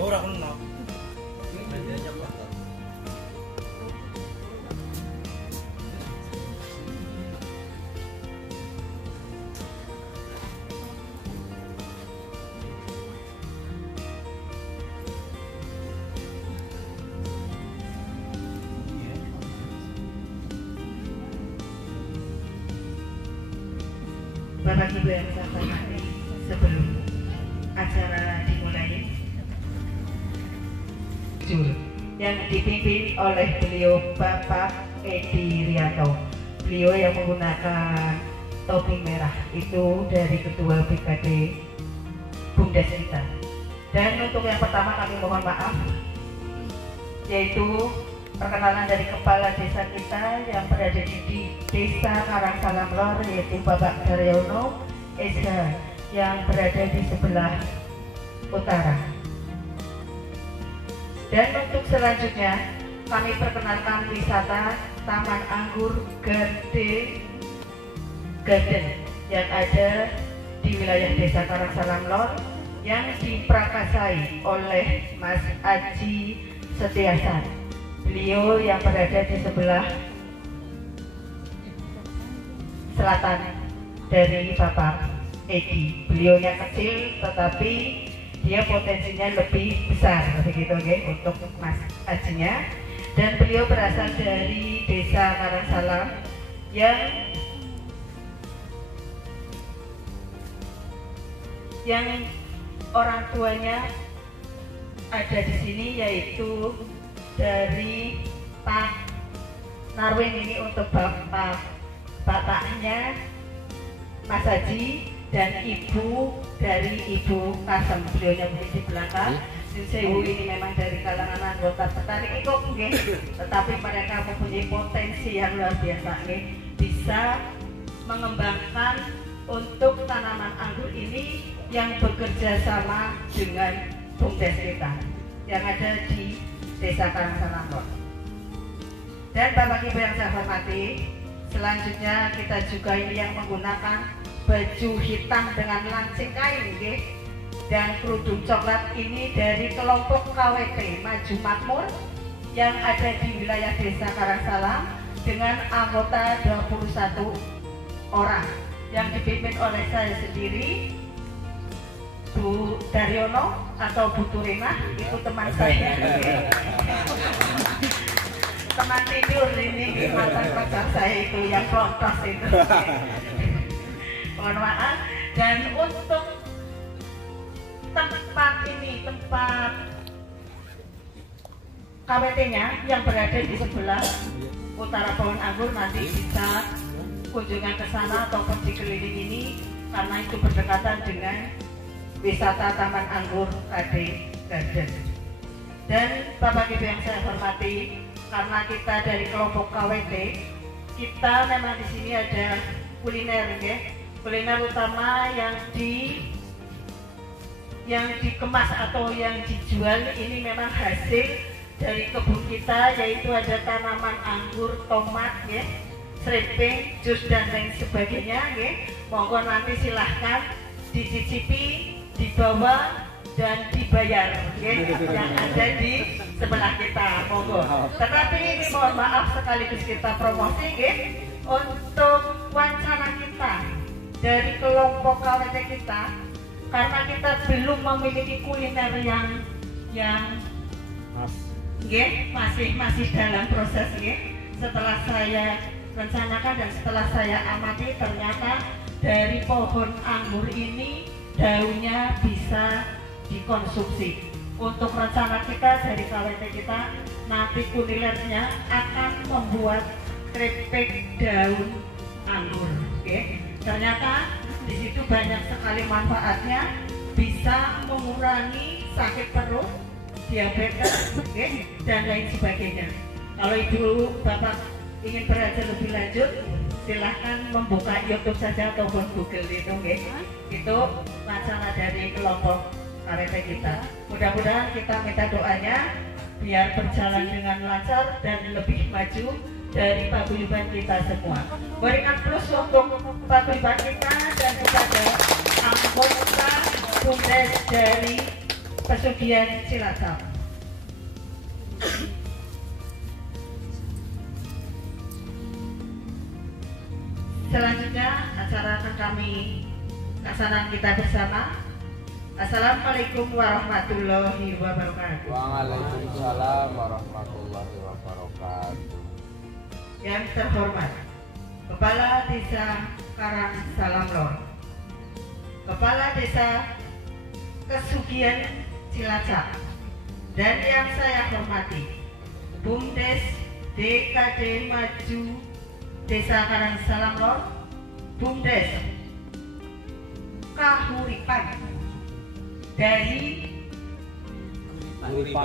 Ora kena. Bapak Ibu yang saya hormati, sebelum acara dimulai, yang dipimpin oleh beliau Bapak Edi Rianto, beliau yang menggunakan topi merah itu dari Ketua BKD Bumdes kita. Dan untuk yang pertama kami mohon maaf, yaitu perkenalan dari kepala desa kita yang berada di Desa Karangsalam Lor, yaitu Bapak Daryono SH yang berada di sebelah utara. Dan untuk selanjutnya kami perkenalkan wisata Taman Anggur Garden yang ada di wilayah Desa Karangsalam Lor yang diprakasai oleh Mas Aji Setiasan. Beliau yang berada di sebelah selatan dari Bapak Edi. Beliau yang kecil tetapi dia potensinya lebih besar begitu okay, untuk Mas Ajinya. Dan beliau berasal dari Desa Karangsalam yang orang tuanya ada di sini, yaitu dari Pak Narwin. Ini untuk bapaknya Mas Haji dan ibu dari Ibu Kasem, beliaunya mungkin di belakang. Sewu ini memang dari kalangan anggota petani ikut, tetapi mereka mempunyai potensi yang luar biasa, bisa mengembangkan untuk tanaman anggur ini yang bekerja sama dengan Bumdes kita yang ada di Desa Karangsalam Lor. Dan Bapak Ibu yang saya hormati, selanjutnya kita juga ini yang menggunakan baju hitam dengan lancing kain, dan kerudung coklat ini dari kelompok KWT Maju Makmur yang ada di wilayah Desa Karangsalam dengan anggota 21 orang yang dipimpin oleh saya sendiri, Bu Daryono atau Bu Turina, itu teman saya, teman tidur ini, mantan pacar saya itu yang protes itu. Mohon maaf. Dan untuk tempat ini, tempat KWT-nya yang berada di sebelah utara pohon anggur, nanti bisa kunjungan ke sana ataupun di keliling ini karena itu berdekatan dengan wisata Taman Anggur KD Garden. Dan Bapak Ibu yang saya hormati, karena kita dari kelompok KWT, kita memang di sini ada kuliner ya. Kuliner utama yang dikemas atau yang dijual ini memang hasil dari kebun kita, yaitu ada tanaman anggur, tomat ya, seriping, jus dan lain sebagainya ya. Monggo nanti silahkan dicicipi, dibawa dan dibayar ya, yang ada di sebelah kita, monggo. Tetapi ini mohon maaf sekaligus kita promosi ya, untuk wacana kita dari kelompok KWT kita, karena kita belum memiliki kuliner yang masih dalam proses ya. Setelah saya rencanakan dan setelah saya amati, ternyata dari pohon anggur ini daunnya bisa dikonsumsi. Untuk rencana kita dari KWT kita, nanti kulinernya akan membuat keripik daun anggur. Oke. Ternyata di situ banyak sekali manfaatnya, bisa mengurangi sakit perut, diabetes, dan lain sebagainya. Kalau Ibu Bapak ingin belajar lebih lanjut, silahkan membuka YouTube saja ataupun Google itu, itu wacana dari kelompok KWT kita. Mudah-mudahan kita minta doanya biar berjalan dengan lancar dan lebih maju dari paguyuban kita semua. Berikan plus untuk paguyuban kita dan kepada anggota BUMDes dari Pesugihan Cilacap. Selanjutnya acara akan kami laksanakan kita bersama. Assalamualaikum warahmatullahi wabarakatuh. Waalaikumsalam warahmatullahi wabarakatuh. Yang terhormat Kepala Desa Karang Salamlor, Kepala Desa Pesugihan Cilacap, dan yang saya hormati BUMDes DKD Maju Desa Karang Salamlor, BUMDes Kahuripan dari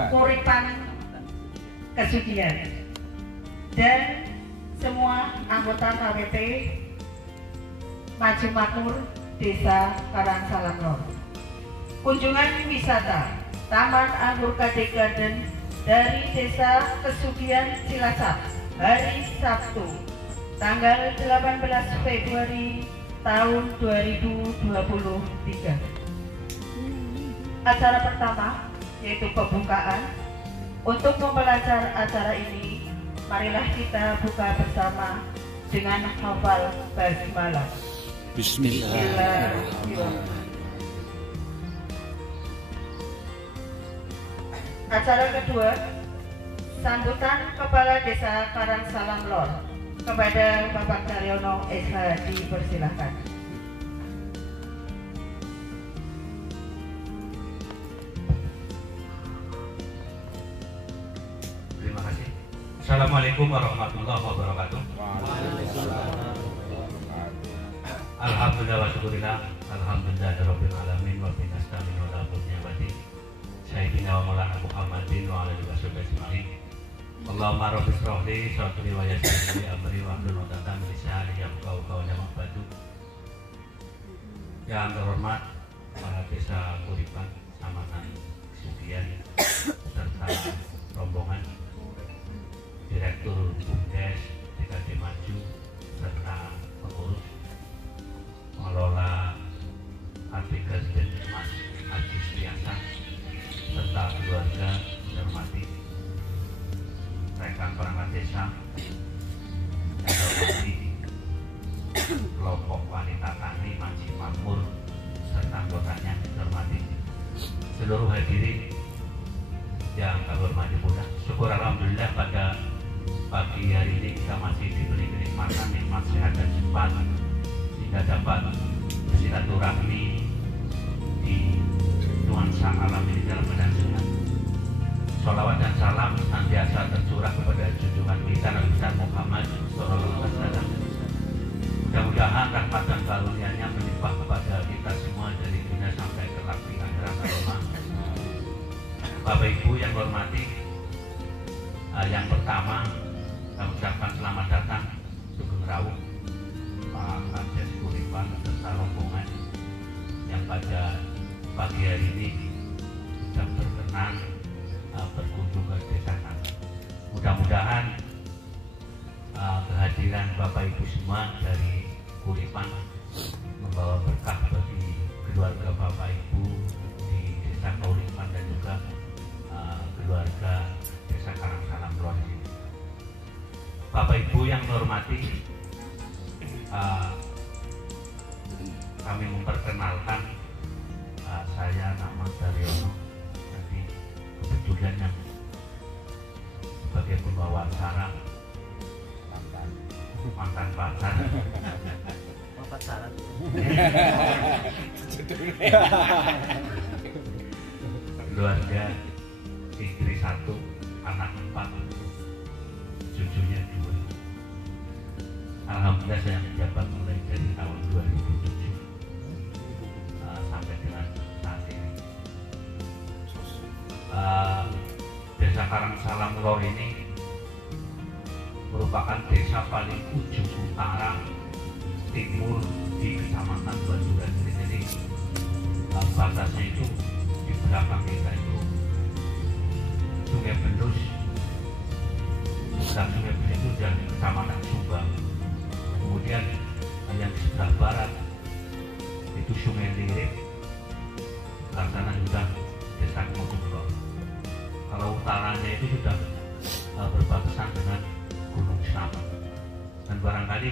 Kuripan Kesugihan, dan semua anggota KWT Maju Makmur Desa Karang Salamlor. Kunjungan wisata Taman Anggur KD Garden dari Desa Kesugihan Cilacap hari Sabtu tanggal 18 Februari tahun 2023. Acara pertama yaitu pembukaan. Untuk mempelajari acara ini, marilah kita buka bersama dengan hafal basmalah. Bismillahirrahmanirrahim. Acara kedua, sambutan Kepala Desa Karang Salamlor kepada Bapak Caryono SH, dipersilahkan. Terima kasih. Assalamualaikum warahmatullahi wabarakatuh. Alhamdulillah wa syukurillah. Alhamdulillahirabbil alamin wa bihi nasta'inu ala kulli ni'matin. Sayyidina wa maulana Muhammadin wa ala alihi washabihi ajma'in. Allahumma rabbi shrah li sadri wa yassir li amri wa hlul 'uqdatam min lisani yafqahu qawli ma ba'du. Yang terhormat para desa Kuripan, Kecamatan Kesugihan, serta rombongan Direktur BUMDes DKD Maju serta pengurus pengelola KD Garden Mas Haji Setiasa serta keluarga dihormati, rekan perangkat desa, yang hormati kelompok wanita tani Maju Makmur serta anggotanya dihormati, seluruh hadirin yang kami hormati pula. Syukur alhamdulillah pada pagi hari ini kita masih diberi kenikmatan, nikmat sehat dan sempat sehingga dapat bersilaturahmi di nuansa alam ini dalam keadaan sehat. Sholawat dan salam senantiasa tercurah kepada junjungan kita Nabi besar Muhammad SAW, pertama kami ucapkan selamat datang Sugeng Rawuh Pak Kades Kuripan serta rombongan yang pada pagi hari ini sudah berkenan berkunjung ke desa kami. Mudah-mudahan kehadiran Bapak Ibu semua dari Kuripan membawa berkah bagi keluarga Bapak Ibu di desa Kuripan dan juga keluarga desa Karangsalam Lor ini. Bapak Ibu yang hormati, kami memperkenalkan saya nama Daryono. Jadi kebetulan yang sebagai pembawa acara mantan pacar. Pacaran. Keluarga istri 1, anak 4, cucunya 2. Alhamdulillah saya menjabat mulai dari tahun 2007 sampai dengan saat ini. Desa Karangsalam Lor ini merupakan desa paling ujung utara timur di Kecamatan Banjuran. Jadi batasnya itu di belakang kita itu Sungai Bendus, dan Sungai Bendus itu dan Kecamatan Subang. Kemudian yang di sebelah barat itu Sungai Lirik, sebelah sana sudah Desa Kemotunggo. Kalau utaranya itu sudah berbatasan dengan Gunung Slamet. Dan barangkali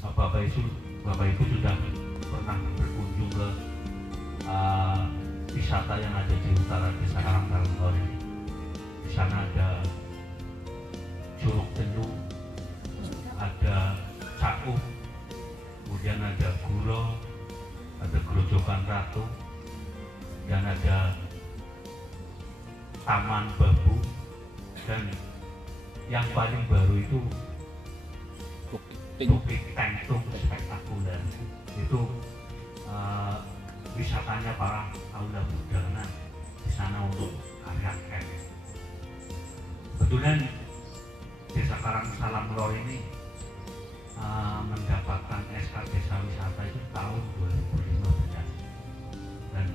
Bapak Ibu sudah pernah berkunjung ke wisata yang ada di utara Desa Karangsalam Lor ini. Di sana ada Curug Telu, ada Cakung, kemudian ada Guro, ada Grojogan Ratu, dan ada Taman Babu, dan yang paling baru itu Bukit Tentung spektakuler. Itu wisatanya para kaula budana di sana untuk area camp. Kebetulan Desa Karangsalam Lor ini mendapatkan SK Desa Wisata itu tahun 2015, dan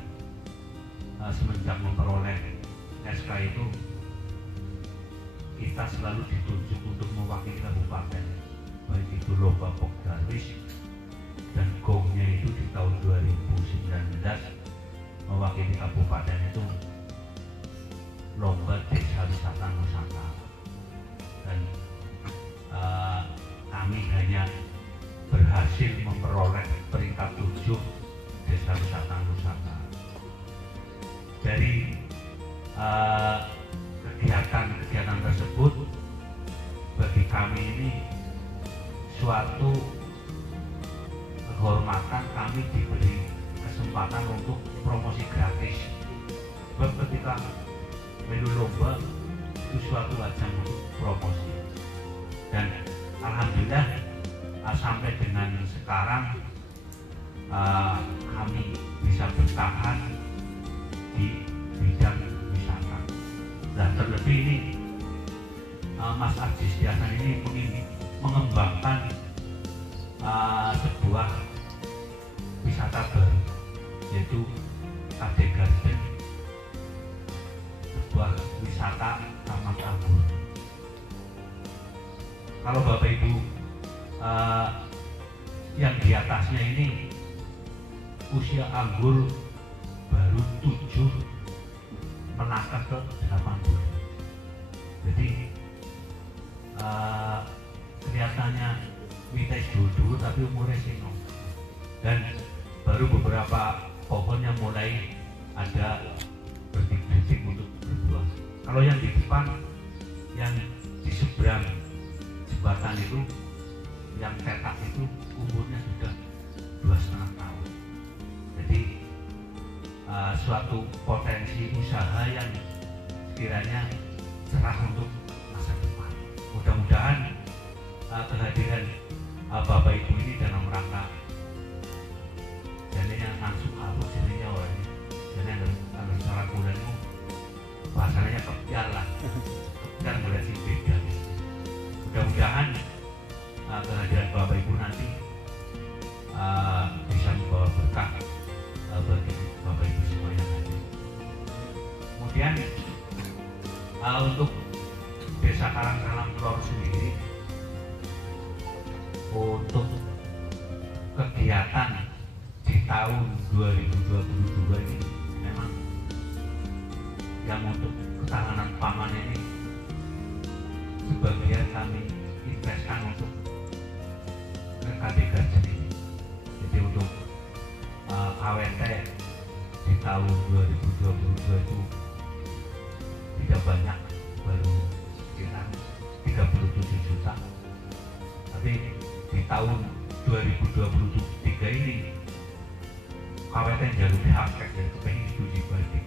semenjak memperoleh SK itu kita selalu ditunjuk untuk mewakili kabupaten, baik itu lomba Pokdarwis, dan gongnya itu di tahun 2019 mewakili kabupaten itu lomba Desa Wisata Nusantara. Dan kami hanya berhasil memperoleh peringkat 7 Desa Wisata Nusantara. Dari kegiatan tersebut bagi kami ini suatu kehormatan, kami diberi kesempatan untuk promosi gratis. Sebab ketika melu lomba itu suatu ajang untuk promosi, dan alhamdulillah sampai dengan sekarang kami bisa bertahan di bidang wisata. Dan terlebih ini Mas Ajis Yasan ini mengembangkan sebuah wisata baru, yaitu Kade Garden, sebuah wisata taman anggur. Kalau Bapak Ibu yang di atasnya ini usia anggur baru 7 melangkah ke 8 bulan. Jadi kelihatannya mites dulu tapi umurnya singgung, dan baru beberapa pohon yang mulai ada bertitik untuk berbuah. Kalau yang di depan, yang di seberang jembatan itu, yang cetak itu umurnya sudah 2,5 tahun. Jadi suatu potensi usaha yang sekiranya cerah untuk masa depan. Mudah-mudahan kehadiran Bapak Ibu ini dalam rangka jadi yang langsung apa jadinya orang ini, jadi yang cara kuliah itu bahasanya kebiar lah, kebiar boleh sih beda. mudah-mudahan kehadiran Bapak Ibu nanti bisa membawa berkah bagi Bapak Ibu semua yang hadir. Kemudian untuk Desa Karangsalam Lor sendiri, untuk kegiatan di tahun 2022 ini memang yang untuk ketahanan pangan ini sebagian kami investkan untuk KTK sendiri. Jadi untuk KWT di tahun 2022 itu tidak banyak, baru sekitar 37 juta. Tapi di tahun 2023 ini KWT jalur diangkat dari kepengen dipuji balik.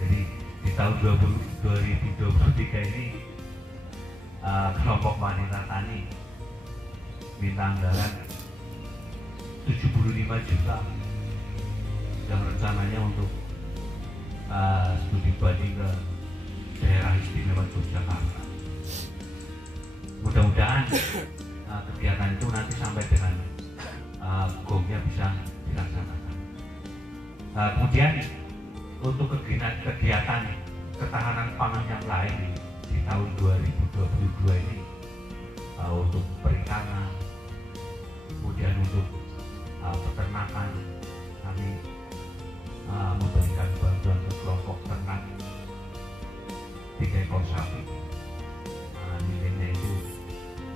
Jadi di tahun 2023 ini kelompok wanita tani minta anggaran 75 juta yang rencananya untuk studi banding ke daerah istimewa Yogyakarta. Mudah-mudahan kegiatan itu nanti sampai dengan gongnya bisa dilaksanakan. Kemudian untuk kegiatan ketahanan pangan yang lain di tahun 2022 ini untuk perikanan, kemudian untuk peternakan, kami memberikan bantuan ke kelompok ternak 3 ekor sapi, nilainya itu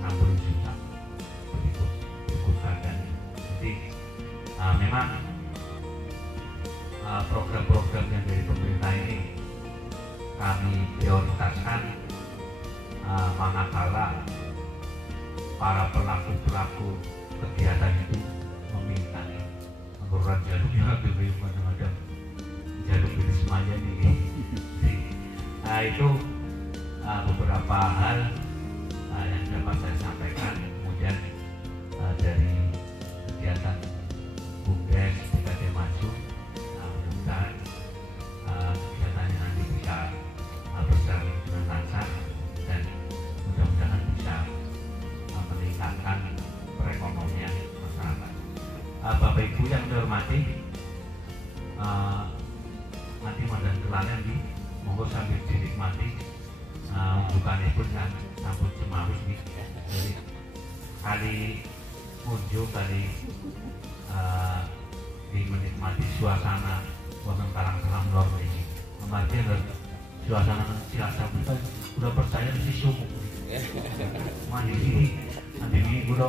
60 juta ikut harganya. Jadi memang program-program yang dari pemerintah ini kami prioritaskan manakala para pelaku kegiatan itu meminta mengurangi jalurnya lebih macam-macam jalur ini semuanya ini. Nah itu beberapa hal yang dapat saya sampaikan. Kemudian dari kegiatan BUMDes BKD Maju, mudah-mudahan kegiatannya nanti bisa berjalan dengan lancar dan mudah-mudahan bisa meningkatkan perekonomian masyarakat. Bapak Ibu yang saya hormati, nanti mandan kelalen di monggo sambil dinikmati unjukannya pun yang sambut Cemawis nih. Jadi kali kunjung kali menikmati suasana wonten Karangsalam Lor ini. Kemarin suasana Cilacap kita udah percaya di sumuk. Mandi sini, nanti ini udah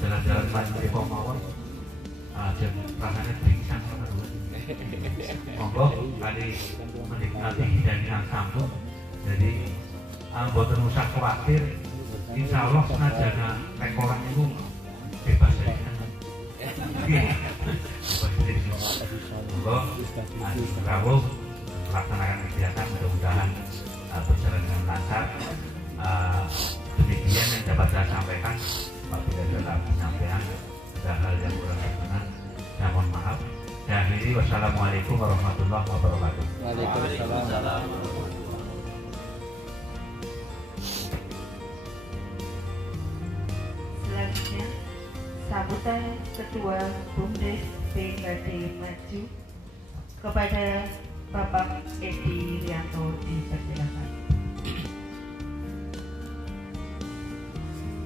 jalan-jalan mandi Pemawon, dan rasanya pingsan sama dulu. Monggo kali menikmati hidangan sambut. Jadi boten usah khawatir, insya Allah senajana rekoran itu bebas dari sana. Monggo Rabu melaksanakan kegiatan, mudah-mudahan berjalan dengan lancar. Demikian yang dapat saya sampaikan. Apabila dalam penyampaian ada hal yang kurang berkenan, saya mohon maaf. Saya akhiri, wassalamualaikum warahmatullahi wabarakatuh. Waalaikumsalam. Selanjutnya, sambutan Ketua BUMDes BKD Maju kepada Bapak Edi Rianto dipersilakan.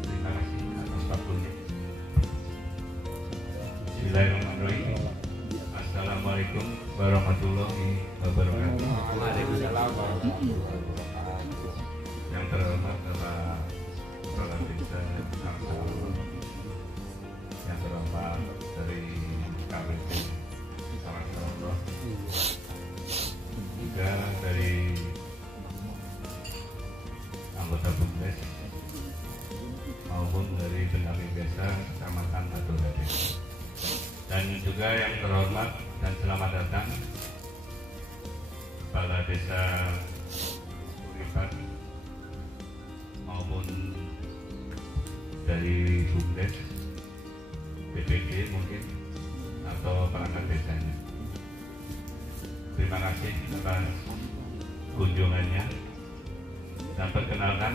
Terima kasih atas waktunya. Bismillahirrahmanirrahim. Assalamualaikum warahmatullahi wabarakatuh. Waalaikumsalam warahmatullahi wabarakatuh. Yang terhormat Bapak Kepala Desa Karangsalam, yang terhormat dari KWT Karangsalam Lor, juga dari anggota BUMDes maupun dari pendamping desa Kecamatan Batu Gede, dan juga yang terhormat dan selamat datang Kepala Desa Uripan maupun dari BUMDes, BPD mungkin, atau perangkat desanya. Terima kasih atas kunjungannya. Dan perkenalkan,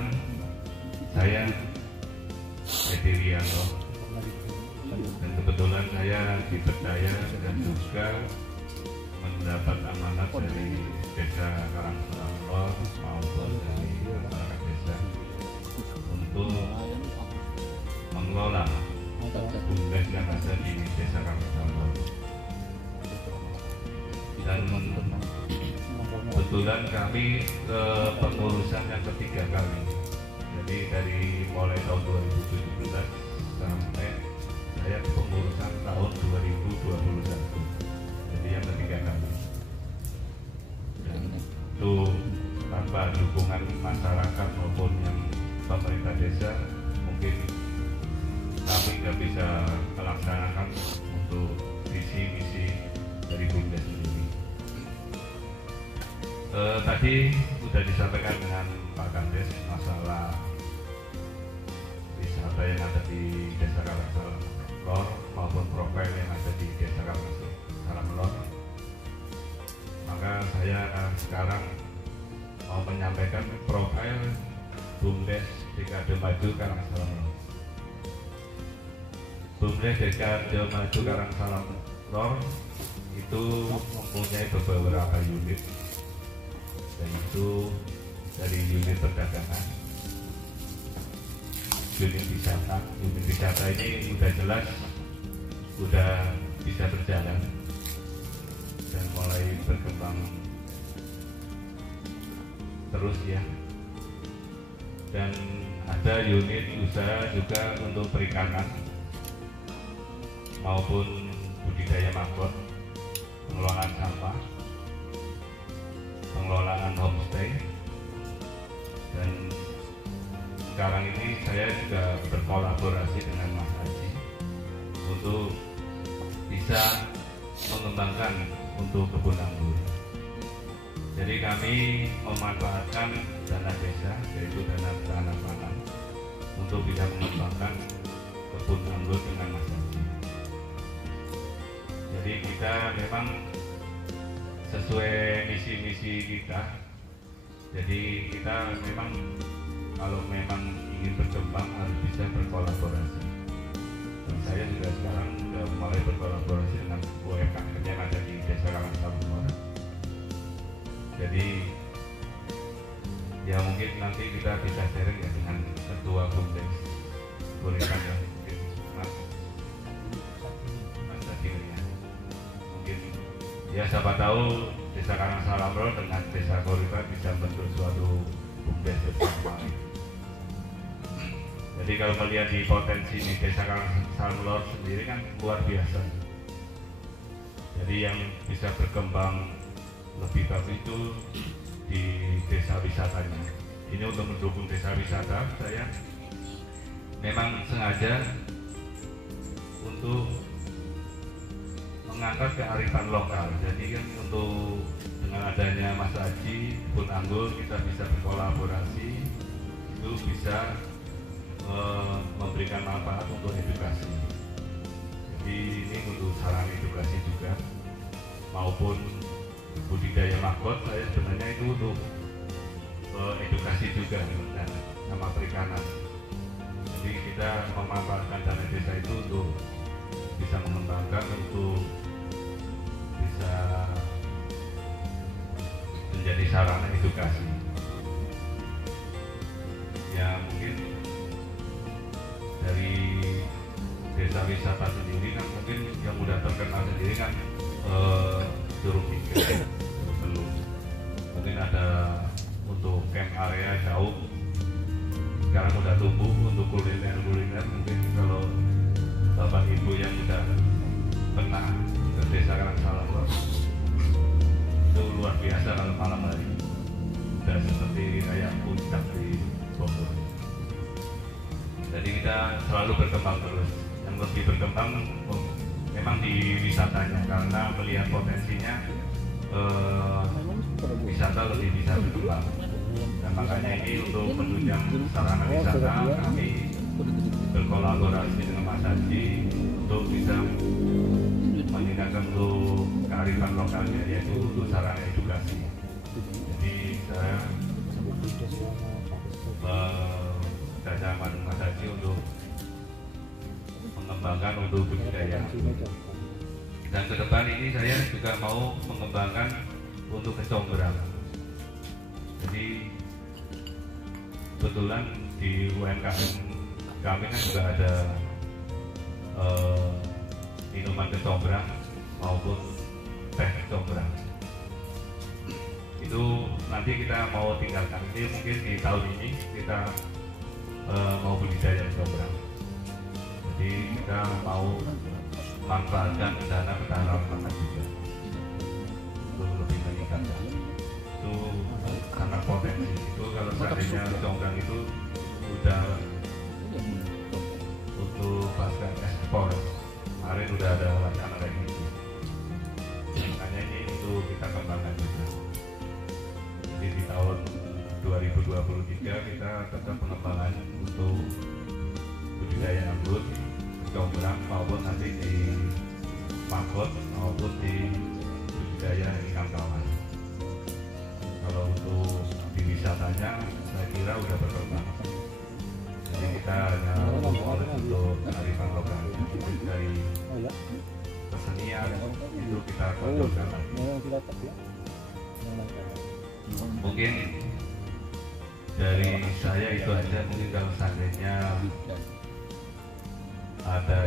saya Edi Rianto, dan kebetulan saya dipercaya dan juga mendapat amanat dari Desa Karangsalamlor maupun dari masyarakat desa untuk mengelola bumdes yang ada di Desa Karangsalamlor. Dan kebetulan kami ke pengurusan yang ketiga kali. Jadi dari mulai tahun 2017 sampai saya pengurusan tahun 2021. Jadi yang ketiga kali. Dan itu tanpa dukungan masyarakat maupun yang pemerintah desa, mungkin kami nggak bisa melaksanakan untuk visi-misi dari bumdes sendiri. Tadi sudah disampaikan dengan Pak Kandes masalah wisata yang ada di Desa Karangsalamlor maupun profil yang ada di Desa Karangsalamlor. Maka saya sekarang mau menyampaikan profil bumdes Dekade Maju Karangsalamlor. Bumdes Dekade Maju Karangsalamlor itu mempunyai beberapa unit, yaitu dari unit perdagangan, unit wisata. Unit wisata ini sudah jelas sudah bisa berjalan dan mulai berkembang terus ya. Dan ada unit usaha juga untuk perikanan maupun budidaya maggot, pengelolaan sampah, pengelolaan homestay. Dan sekarang ini saya juga berkolaborasi dengan Mas Haji untuk bisa mengembangkan untuk kebun anggur. Jadi kami memanfaatkan dana desa, yaitu dana pangan, untuk bisa mengembangkan kebun anggur dengan Mas Haji. Jadi kita memang sesuai misi-misi kita. Jadi kita memang kalau memang ingin berkembang harus bisa berkolaborasi. Dan saya juga sekarang sudah mulai berkolaborasi dengan UMKM yang ada di Desa Karangsalamlor. Jadi ya mungkin nanti kita bisa sharing ya dengan ketua bumdes. Boleh kan ya mungkin Mas Adil ya. Mungkin ya siapa tahu Desa Karangsalamlor dengan Desa Korita bisa bentuk suatu bumdes bersama. Jadi kalau melihat di potensi di Desa Karangsalamlor sendiri kan luar biasa. Jadi yang bisa berkembang lebih bagus itu di desa wisatanya. Ini untuk mendukung desa wisata, saya memang sengaja untuk mengangkat kearifan lokal. Jadi kan untuk dengan adanya Mas Haji, kebun anggur, kita bisa berkolaborasi, itu bisa memberikan manfaat untuk edukasi. Jadi ini untuk sarana edukasi juga, maupun budidaya maggot. Saya sebenarnya itu untuk edukasi juga dan sama perikanan. Jadi kita memanfaatkan dana desa itu untuk bisa mengembangkan, untuk bisa menjadi sarana edukasi. Ya mungkin dari desa wisata sendiri kan mungkin yang udah terkenal sendiri kan Curug Tiga, belum. Mungkin ada untuk camp area jauh. Sekarang udah tumbuh untuk kuliner. Mungkin kalau Bapak Ibu yang udah pernah ke Desa Karangsalamlor, itu luar biasa kalau malam hari. Udah seperti kayak puncak di Bogor. Jadi kita selalu berkembang terus. Yang lebih berkembang memang di wisatanya, karena melihat potensinya wisata lebih bisa berkembang. Dan makanya ini untuk menunjang sarana wisata, kami berkolaborasi dengan Mas Haji untuk bisa meningkatkan untuk kearifan lokalnya, yaitu untuk sarana edukasi. Jadi saya dalam mengembangkan untuk budidaya. Dan ke depan ini saya juga mau mengembangkan untuk kecombrang. Jadi kebetulan di UMKM kami kan juga ada minuman kecombrang maupun teh kecombrang. Itu nanti kita mau tinggalkan, ini mungkin di tahun ini kita mau budidaya kecombrang. Jadi kita mau manfaatkan dana ketahanan pangan juga untuk lebih meningkatkan. Itu sangat potensi. Itu kalau seandainya kecombrang itu udah untuk pasca ekspor, kemarin udah ada wacana kayak gitu. Makanya ini untuk kita kembangkan juga. Jadi di tahun 2023 kita tetap pengembangan untuk budidaya anggur, kecombrang maupun nanti di magot maupun di budidaya ikan kawan. Kalau untuk di wisatanya saya kira udah berkembang. Jadi kita hanya fokus untuk kearifan lokal dari kesenian itu kita tonjolkan lagi. Mungkin dari saya itu aja. Mungkin kalau seandainya ada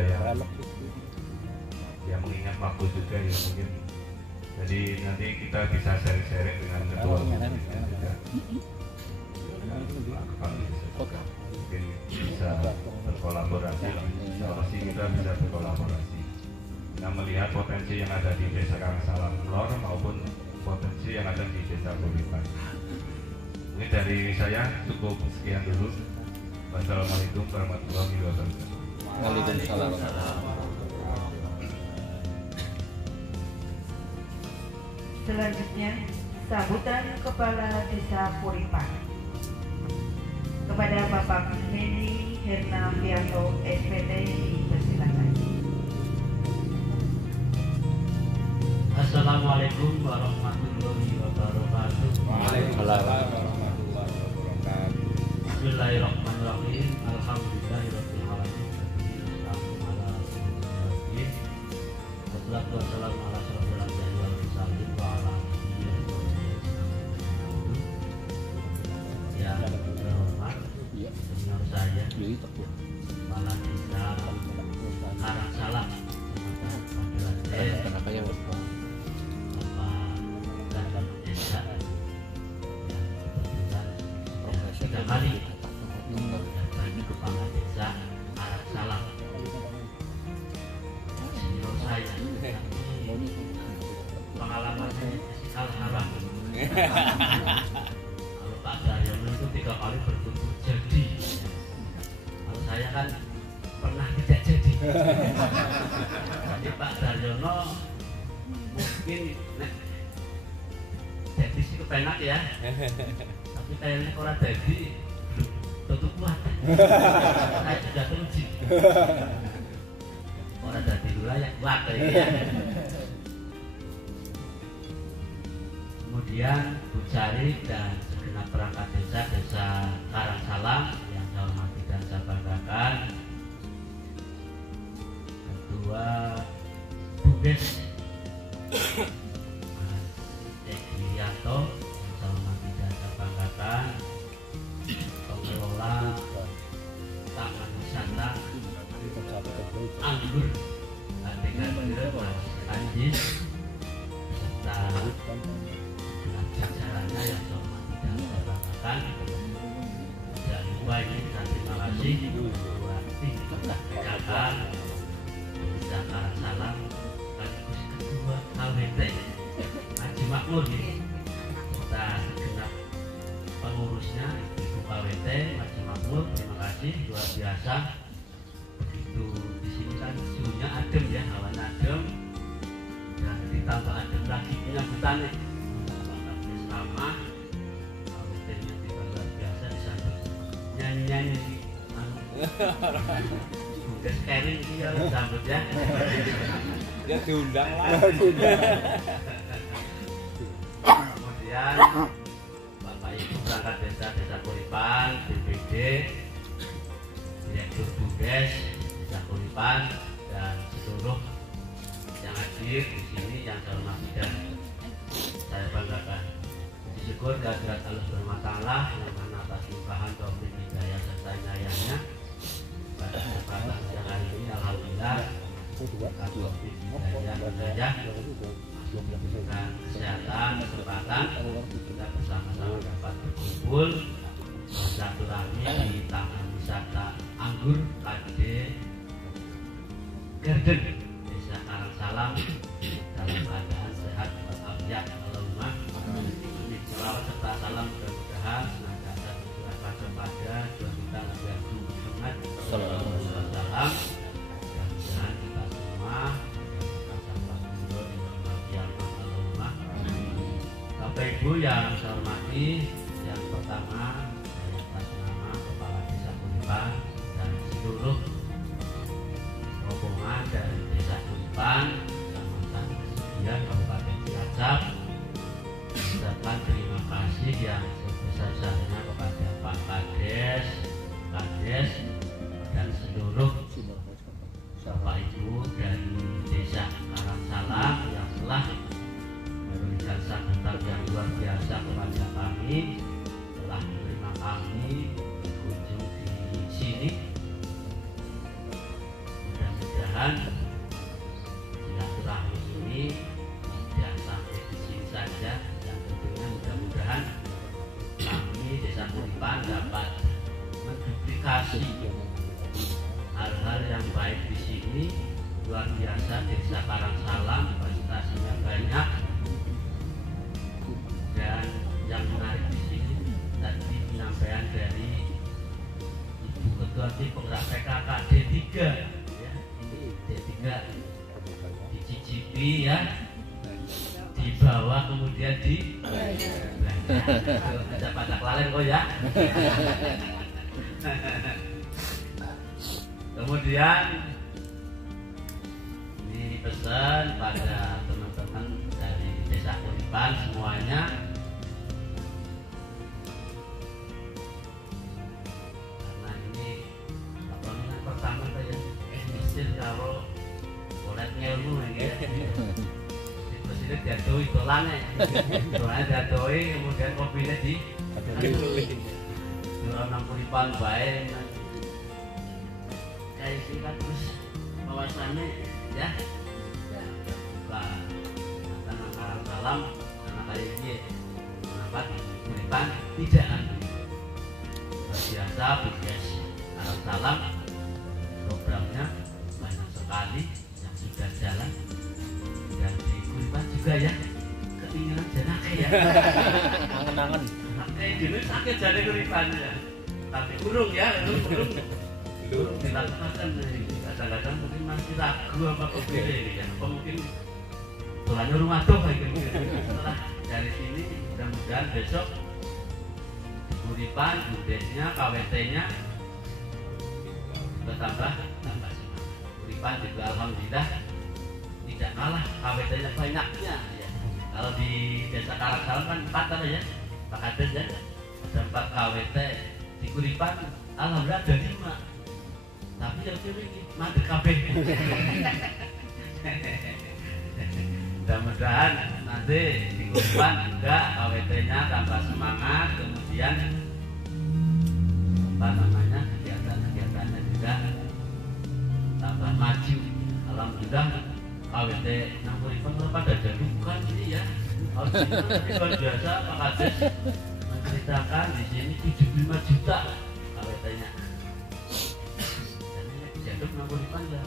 yang mengingat waktu juga ya mungkin. Jadi nanti kita bisa sharing-sharing dengan ketua juga. Mungkin bisa berkolaborasi, solusi kita bisa berkolaborasi. Kita melihat potensi yang ada di Desa Karangsalam Lor maupun potensi yang ada di Desa Kuripan. Ini dari saya cukup sekian dulu. Wassalamualaikum warahmatullahi wabarakatuh. Waalaikumsalam. Selanjutnya, sambutan Kepala Desa Kuripan kepada Bapak Heni Hernavianto SPT, dipersilakan. Assalamualaikum warahmatullahi wabarakatuh. Waalaikumsalam warahmatullahi wabarakatuh. Bismillahirrahmanirrahim. Alhamdulillahirabbil alamin. Wassalatu wassalamu ala asyrofil anbiya'i wal mursalin wa ala alihi wa sahbihi. Yang terhormat senior saya Kepala Desa Karangsalam, Bapak Ganjar Desa yang kebetulan 3 kali menjadi Kepala Desa Karangsalam. Senior saya pengalamannya kalah. Kalau Pak Daryono itu 3 kali berturut-turut jadi. Kalau saya kan pernah tidak jadi. Jadi Pak Daryono mungkin jadi sih kepenak ya. Tapi kayaknya orang jadi tutup kuat. Saya sudah teruji. Orang jadi dulu ya kuat ya. Kemudian Bu Jari dan segenap perangkat desa Karangsalam yang saya hormati dan saya banggakan. Ketua Bukes Eki Rianto yang saya hormati dan saya banggakan. Pengelola Taman Wisata Anggur ATK Mas Anjis serta jajarannya yang saya hormati dan saya banggakan. Dan lupa ini dan terima kasih buat tim PKK Desa Karangsalam sekaligus ketua KWT Haji Makmur serta segenap pengurusnya Ibu KWT Haji Makmur. Terima kasih luar biasa. Begitu di sini kan suhunya adem ya, hawa adem dan ditambah adem lagi penyambutannya. Sama KWT-nya juga luar biasa disambut nyanyi-nyanyi. Udah scaring sih ya sambut ya. Ya diundang lah. Kemudian Bapak Ibu perangkat Desa Kuripan, BPD, Direktur Bumdes Desa Kuripan, hadir di sini yang saya hormati dan saya banggakan. Syukur kehadirat Allah bermasalah yang mana atas limpahan taufik hidayah serta inayahnya pada kesempatan siang hari ini alhamdulillah taufik hidayah memberikan kesehatan kesempatan kita bersama-sama dapat berkumpul bersilaturahmi di Taman Wisata Anggur KD Garden Desa Karangsalam dalam keadaan sehat walafiat. Allahumma selawat serta salam mudah-mudahan senantiasa tercurahkan kepada junjungan Nabi Agung Muhammad sallallahu alaihi wasallam. Mudah-mudahan kita semua Bapak Ibu yang saya hormati, yang pertama saya atas nama Kepala Desa Kuripan dan seluruh rombongan dari Desa Kuripan, Kecamatan Kesugihan, Kabupaten Cilacap, mengucapkan terima kasih yang sebesar-besarnya kepada Pak Kades, dan seluruh Bapak Ibu dari Desa Karangsalam yang telah memberikan sambutan yang luar biasa kepada kami, telah menerima kami berkunjung di sini. Mudah-mudahan silaturahmi ini tidak sampai di sini saja, yang tentunya mudah-mudahan kami Desa Kuripan dapat menduplikasi hal-hal yang baik di sini. Luar biasa Desa Karangsalam, prestasinya banyak. Dan yang menarik di sini tadi penyampaian dari Ibu Ketua Tim Penggerak PKK D3 ya, ini D3 dicicipi ya, dibawa kemudian di tidak pada kelalen kok ya. Kemudian ini pesan pada teman-teman dari Desa Kuripan semuanya, karena ini apa namanya pertama saya misir kalau boleh ngelmu ya, presiden jadoi tolane, tolane jadoi kemudian kopinya di orang Kuripan baik, kayak sih kan terus kawasannya ya. Salam karena kayak ini kenapa Kuripan tidak luar biasa BPS Karangsalam programnya banyak sekali yang sudah jalan dan di Kuripan juga ya keinginan jenake ya Angen-angen kayak dulu sakit jadi Kuripan ya, tapi urung ya urung dilakukan kadang-kadang mungkin masih ragu apa kebeli ya, apa mungkin tulangnya rumah tuh kayak gitu. Setelah dari sini mudah-mudahan besok Kuripan, budesnya, KWT-nya bertambah semangat. Kuripan juga alhamdulillah tidak kalah KWT-nya banyaknya ya. Kalau di Desa Karangsalam kan 4 apa ya, Pak Kades ya, ada 4 KWT. Di Kuripan alhamdulillah ada 5. Tapi yang ini mandek kabeh. Mudah-mudahan nanti di Kuripan juga KWT-nya tambah semangat, kemudian apa namanya kegiatan-kegiatannya juga tambah maju. Alhamdulillah KWT nang Kuripan pada jadukan ini ya. Harus luar biasa Pak Kades menceritakan di sini 75 juta KWT-nya. Dan ini jaduk nang Kuripan ya.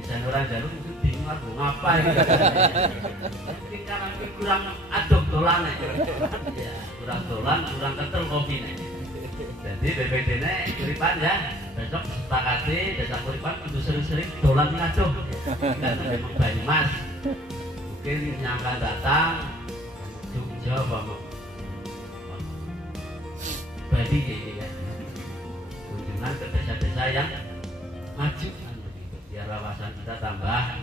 Bisa orang jalur itu bingung aku ngapain mungkin karena kurang aduk dolan ya, kurang dolan, kurang kental kopi nih. Jadi BPD nya Kuripan ya besok sepakati Desa Kuripan untuk sering-sering dolan ngaduh karena memang Banyumas mungkin yang akan datang Jogja Bali gitu ya, kunjungan ke desa-desa yang maju biar wawasan kita tambah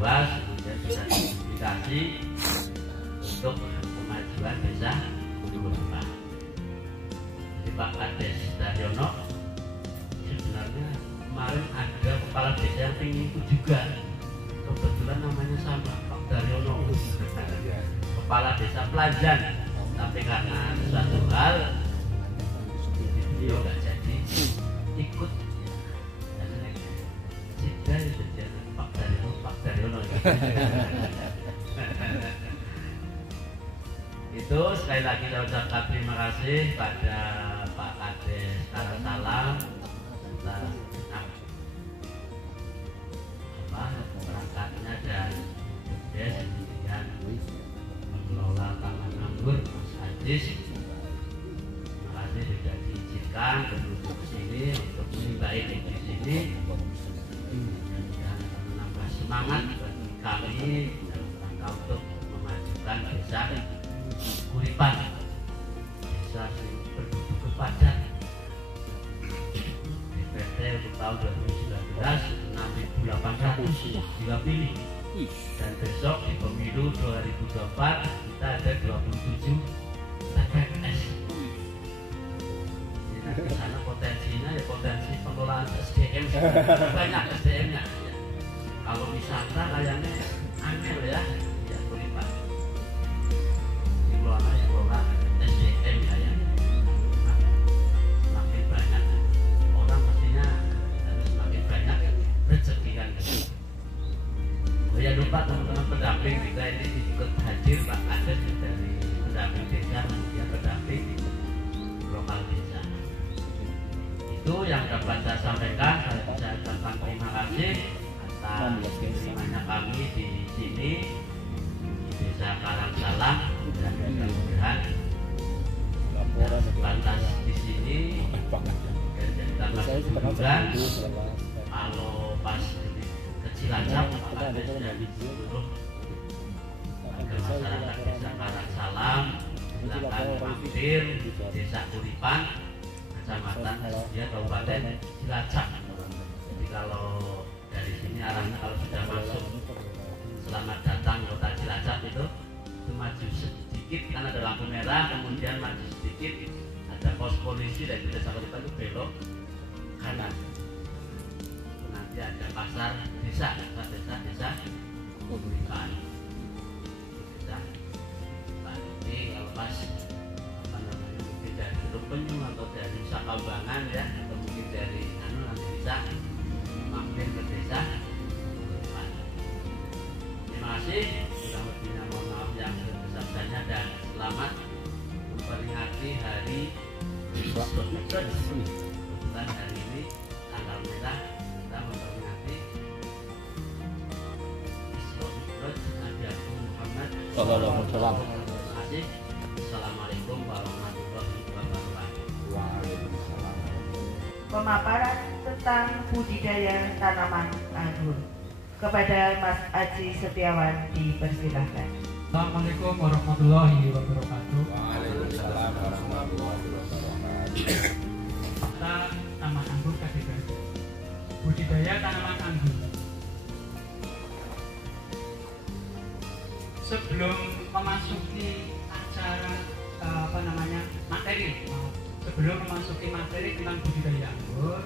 luas, kemudian bisa diidentifikasi untuk kemajuan desa Kuripan. Jadi Pak Kades Daryono sebenarnya kemarin ada kepala desa yang tinggi itu juga kebetulan namanya sama, Pak Daryono, kepala desa Pelanjan. Tapi karena suatu hal beliau nggak jadi ikut, Cida itu jangan Pak Daryono. Itu sekali lagi saya ucapkan terima kasih pada Pak Kades Karasalam atas perangkatnya dan Des dengan mengelola taman anggur Mas Ajis. Terima kasih sudah diizinkan untuk ke sini untuk menimba ini di sini dan menambah semangat bagi kami dalam rangka untuk memajukan desa Kuripan, desa berpenduduk padat. DPT untuk tahun 2019 6.800 diwakili, dan besok di pemilu 2024 kita ada 27 TPS. Jadi di sana potensinya ya potensi pengelolaan SDM, banyak SDM-nya. Kalau wisata kayaknya angel ya, ya Kuripan. Kelola SDM ya, semakin banyak orang pastinya harus semakin banyak rezeki kan. Oh ya, lupa teman-teman pendamping kita ini ikut hadir Pak Kades dari pendamping desa, kemudian pendamping lokal desa. Itu yang dapat saya sampaikan. Saya ucapkan terima kasih atas keterimanya kami di sini di Desa Karangsalam, dan mudah-mudahan batas di sini dan jadi tambah kebutuhan. Kalau pas ke Cilacap ada dari seluruh warga masyarakat Desa Karangsalam, silakan mampir Desa Kuripan, Kecamatan Sedia, Kabupaten Cilacap. Jadi kalau dari sini arahnya kalau sudah masuk selamat datang Kota Cilacap itu maju sedikit karena ada lampu merah, kemudian maju sedikit ada pos polisi, dan Desa Kuripan itu belok kanan. Nanti ada pasar desa Kuripan. Desa Kuripan ini kalau pas apa namanya, mungkin dari Gunung Penyung atau dari Sakambangan ya, atau mungkin dari nanti bisa mampir ke desa Kuripan. Terima kasih. Mohon maaf yang sebesar-besarnya dan selamat memperingati hari Isra Mi'raj. Kebetulan hari ini tanggal merah kita memperingati Isra Mi'raj Nabi Agung Muhammad Sallallahu Terima kasih. Assalamualaikum warahmatullahi wabarakatuh. Waalaikumsalam. Pemaparan tentang budidaya tanaman anggur kepada Mas Aji Setiawan dipersilahkan. Assalamualaikum warahmatullahi wabarakatuh. Waalaikumsalam warahmatullahi wabarakatuh. Taman anggur KDKS. Budidaya tanaman anggur. Sebelum memasuki acara materi, sebelum memasuki materi tentang budidaya anggur,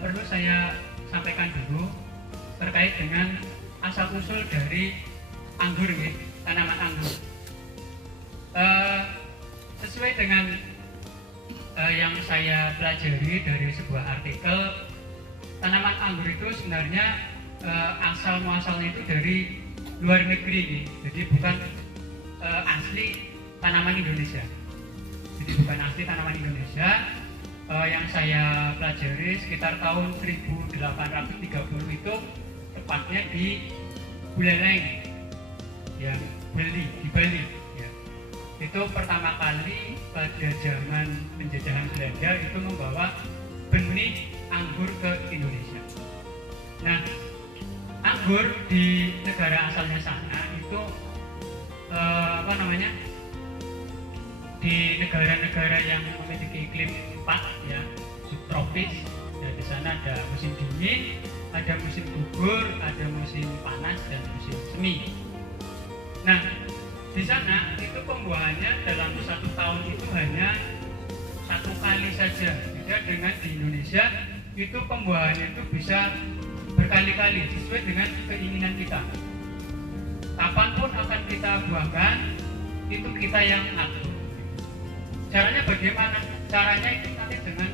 perlu saya sampaikan dulu terkait dengan asal usul dari anggur nih, tanaman anggur. Sesuai dengan yang saya pelajari dari sebuah artikel, tanaman anggur itu sebenarnya asal muasalnya itu dari luar negeri nih. Jadi bukan asli tanaman Indonesia. Jadi bukan asli tanaman Indonesia. Yang saya pelajari sekitar tahun 1830 itu tepatnya di Buleleng, ya, di Bali. Ya. Itu pertama kali pada zaman penjajahan Belanda itu membawa benih anggur ke Indonesia. Nah, anggur di negara asalnya sana itu di negara-negara yang memiliki iklim empat ya, subtropis. Ya, di sana ada musim dingin, ada musim gugur, ada musim panas dan musim semi. Nah, di sana itu pembuahannya dalam 1 tahun itu hanya dengan di Indonesia itu pembuahannya itu bisa berkali-kali sesuai dengan keinginan kita. Kapanpun akan kita buahkan, itu kita yang ngatur. Caranya bagaimana? Caranya itu nanti dengan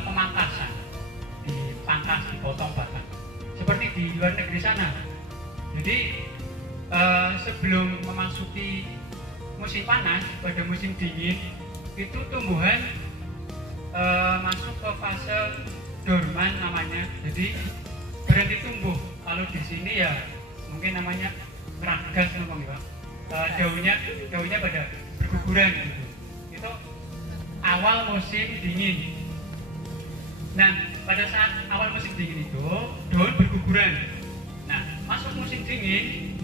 pemangkasan, dipangkas, dipotong batang. Seperti di luar negeri sana. Jadi sebelum memasuki musim panas, pada musim dingin itu tumbuhan masuk ke fase dorman namanya. Jadi berhenti tumbuh. Kalau di sini ya mungkin namanya keragas namanya Pak. Daunnya pada berguguran gitu. Itu awal musim dingin. Nah, pada saat awal musim dingin itu daun berguguran. Nah, masuk musim dingin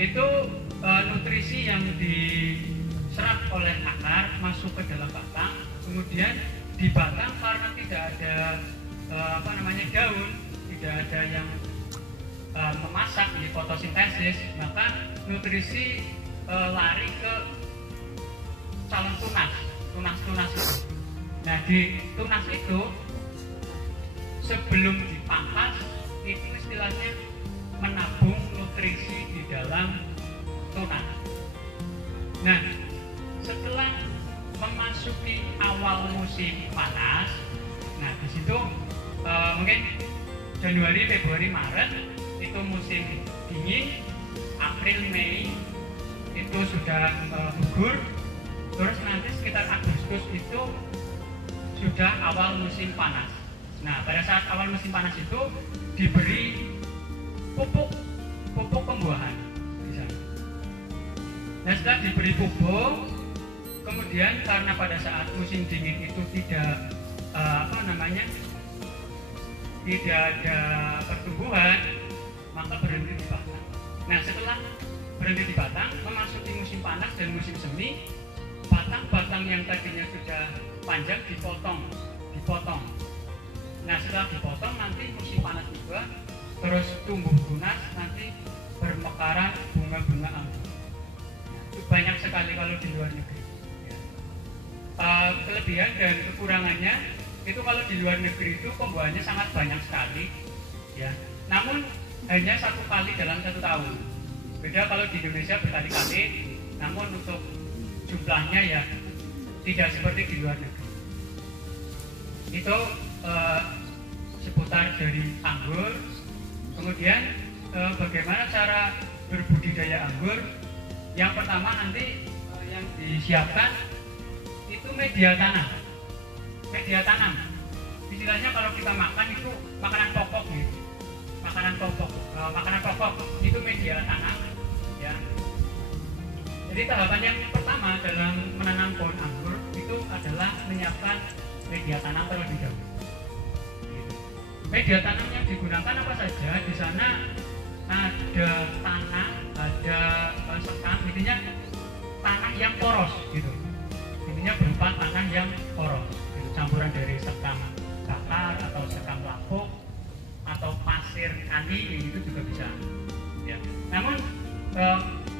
itu nutrisi yang diserap oleh akar masuk ke dalam batang, kemudian di batang karena tidak ada daun, tidak ada yang memasak di fotosintesis, maka nutrisi lari ke calon tunas itu. Nah, di tunas itu sebelum dipangkas itu istilahnya menabung nutrisi di dalam tunas. Nah, setelah memasuki awal musim panas, nah di situ mungkin Januari, Februari, Maret itu musim dingin, April, Mei itu sudah gugur, terus nanti sekitar Agustus itu sudah awal musim panas. Nah, pada saat awal musim panas itu diberi pupuk pembuahan di sana. Nah, setelah diberi pupuk, kemudian karena pada saat musim dingin itu tidak tidak ada pertumbuhan, maka berhenti di batang. Nah, setelah berhenti di batang, memasuki musim panas dan musim semi, batang-batang yang tadinya sudah panjang dipotong. Nah, setelah dipotong nanti musim panas juga terus tumbuh tunas, nanti bermekaran bunga-bunga anggur. Itu banyak sekali kalau di luar negeri. Kelebihan dan kekurangannya itu kalau di luar negeri itu pembuahannya sangat banyak sekali, ya. Namun hanya 1 kali dalam 1 tahun. Beda kalau di Indonesia berkali-kali, namun untuk jumlahnya ya tidak seperti di luar negeri. Itu seputar dari anggur. Kemudian bagaimana cara berbudidaya anggur? Yang pertama nanti yang disiapkan itu media tanam. Istilahnya kalau kita makan itu makanan pokok gitu. Makanan pokok itu media tanam, ya. Jadi tahapan yang pertama dalam menanam pohon anggur itu adalah menyiapkan media tanam terlebih dahulu. Media tanam yang digunakan apa saja? Di sana ada tanah, ada sekam, intinya tanah yang poros gitu. Intinya berupa tanah yang poros, gitu. Campuran dari sekam bakar atau sekam lapuk atau pasir kali itu juga bisa. Ya. Namun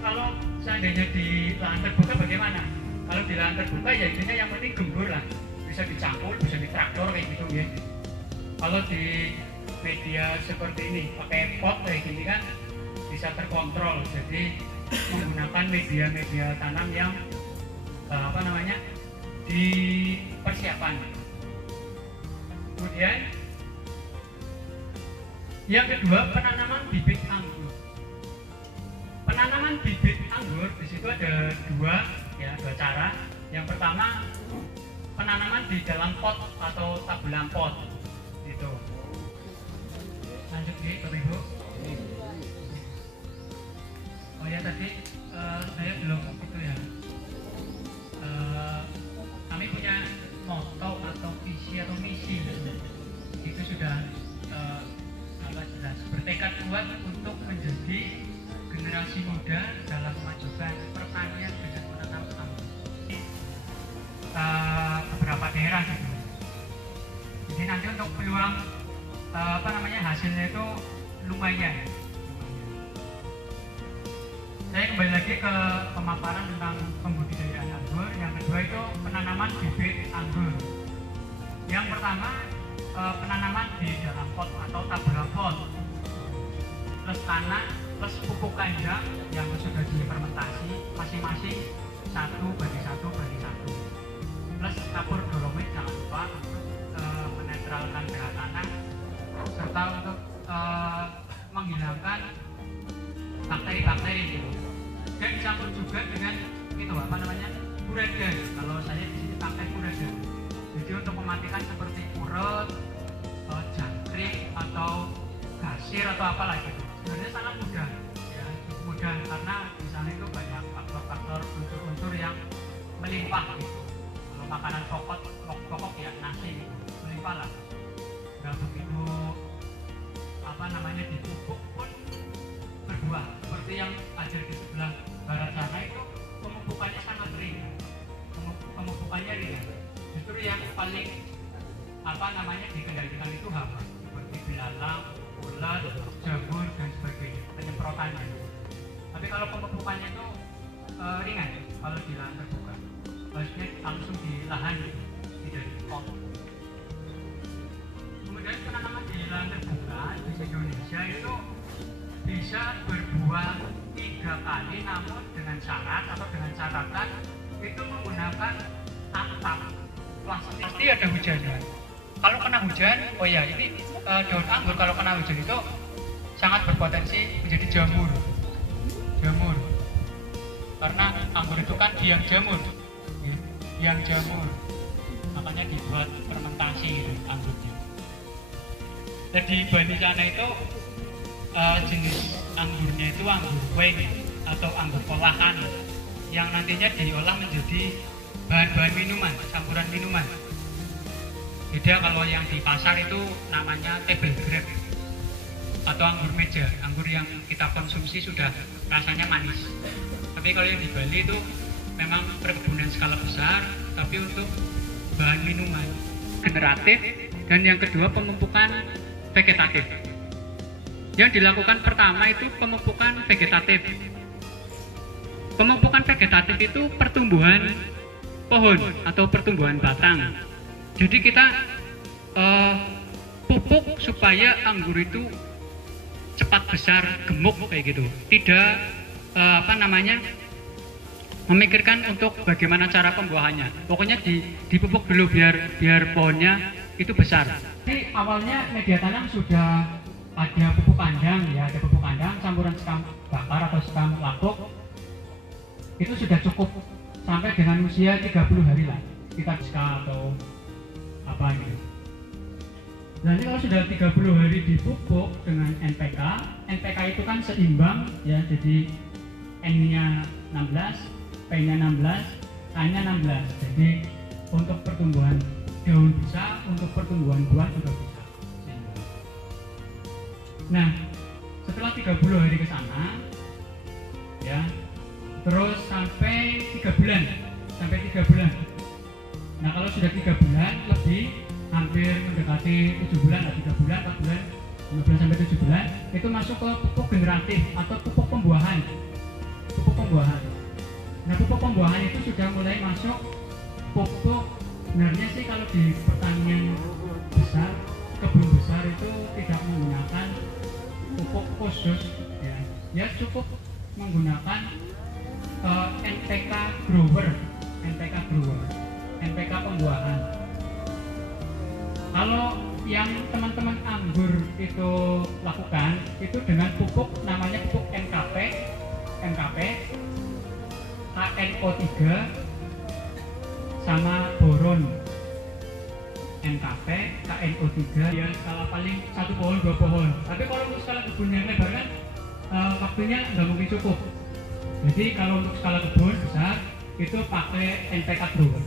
kalau seandainya di lahan terbuka bagaimana? Kalau di lahan terbuka ya intinya yang penting gembur lah, bisa dicampur, bisa ditraktor kayak gitu ya. Kalau di media seperti ini pakai pot kayak gini kan bisa terkontrol, jadi menggunakan media tanam yang dipersiapkan. Kemudian yang kedua, penanaman bibit anggur. Penanaman bibit anggur di situ ada dua cara. Yang pertama, penanaman di dalam pot atau tabulan pot. Gitu. Lanjut Bapak Ibu. Oh ya, tadi saya belum itu ya. Kami punya motto atau visi atau misi. Itu sudah jelas, bertekad kuat untuk menjadi generasi muda dalam memajukan pertanian dengan menanam anggur. Beberapa daerah gitu. Jadi nanti untuk peluang hasilnya itu lumayan. Saya kembali lagi ke pemaparan tentang pembudidayaan anggur. Yang kedua itu penanaman bibit anggur. Yang pertama penanaman di dalam pot atau tabula pot, plus tanah, plus pupuk kandang yang sudah difermentasi masing-masing 1:1:1, plus kapur dolomit jangan lupa untuk menetralkan pH tanah serta untuk menghilangkan bakteri-bakteri gitu. Dan dicampur juga dengan itu furadan. Kalau saya di sini pakai furadan. Jadi untuk mematikan seperti urut, jangkrik atau gasir atau apalah gitu. Sebenarnya sangat mudah, ya, mudah karena di sana itu banyak faktor-faktor unsur-unsur yang melimpah gitu. Kalau makanan pokok ya nasi gitu, melimpah lah. Nggak begitu dipupuk pun berbuah. Seperti yang ada di sebelah barat sana itu pemupukannya sangat ringan. Pemupukannya ringan. Justru yang paling dikendalikan itu hama seperti belalang, ulat, jamur dan sebagainya, penyemprotannya. Tapi kalau pemupukannya itu ringan kalau di lahan terbuka, harusnya langsung di lahan gitu, tidak di pot. Kemudian penanaman di lahan terbuka di Indonesia itu bisa berbuah 3 kali, namun dengan syarat atau dengan catatan itu menggunakan atap plastik. Pasti ada hujannya. Kalau kena hujan, ini daun anggur kalau kena hujan itu sangat berpotensi menjadi jamur. Karena anggur itu kan biang jamur, makanya dibuat fermentasi gitu, anggurnya. Dan di Bali sana itu jenis anggurnya itu anggur weng atau anggur olahan yang nantinya diolah menjadi bahan-bahan minuman, campuran minuman. Beda kalau yang di pasar itu namanya table grape atau anggur meja, anggur yang kita konsumsi sudah rasanya manis. Tapi kalau yang di Bali itu memang perkebunan skala besar, tapi untuk bahan minuman generatif. Dan yang kedua pemupukan vegetatif. Yang dilakukan pertama itu pemupukan vegetatif. Pemupukan vegetatif itu pertumbuhan pohon atau pertumbuhan batang. Jadi kita pupuk supaya anggur itu cepat besar, gemuk kayak gitu. Tidak memikirkan untuk bagaimana cara pembuahannya. Pokoknya dipupuk dulu biar pohonnya itu besar. Jadi awalnya media tanam sudah ada pupuk kandang, ya, ada pupuk kandang campuran sekam bakar atau sekam lapuk. Itu sudah cukup sampai dengan usia 30 hari lah. Kita ska atau apa gitu. Nanti kalau sudah 30 hari dipupuk dengan NPK, NPK itu kan seimbang ya, jadi N-nya 16, P-nya 16, A-nya 16. Jadi untuk pertumbuhan daun bisa, untuk pertumbuhan buah juga bisa. Nah, setelah 30 hari ke sana ya, terus sampai 3 bulan. Nah, kalau sudah 3 bulan lebih, hampir mendekati 7 bulan, 3 bulan, 4 bulan, 5 bulan sampai 7 bulan, itu masuk ke pupuk generatif atau pupuk pembuahan. Nah, pupuk pembuahan itu sudah mulai masuk pupuk. Sebenarnya sih kalau di pertanian besar, kebun besar itu tidak menggunakan pupuk khusus, ya cukup menggunakan NPK grower, NPK pembuahan. Kalau yang teman-teman anggur itu lakukan itu dengan pupuk namanya pupuk NKP, KNO3 sama boron. NKP, KNO3 ya skala paling 1 pohon 2 pohon. Tapi kalau untuk skala kebun yang lebar kan waktunya nggak mungkin cukup. Jadi kalau untuk skala kebun besar itu pakai NPK grower.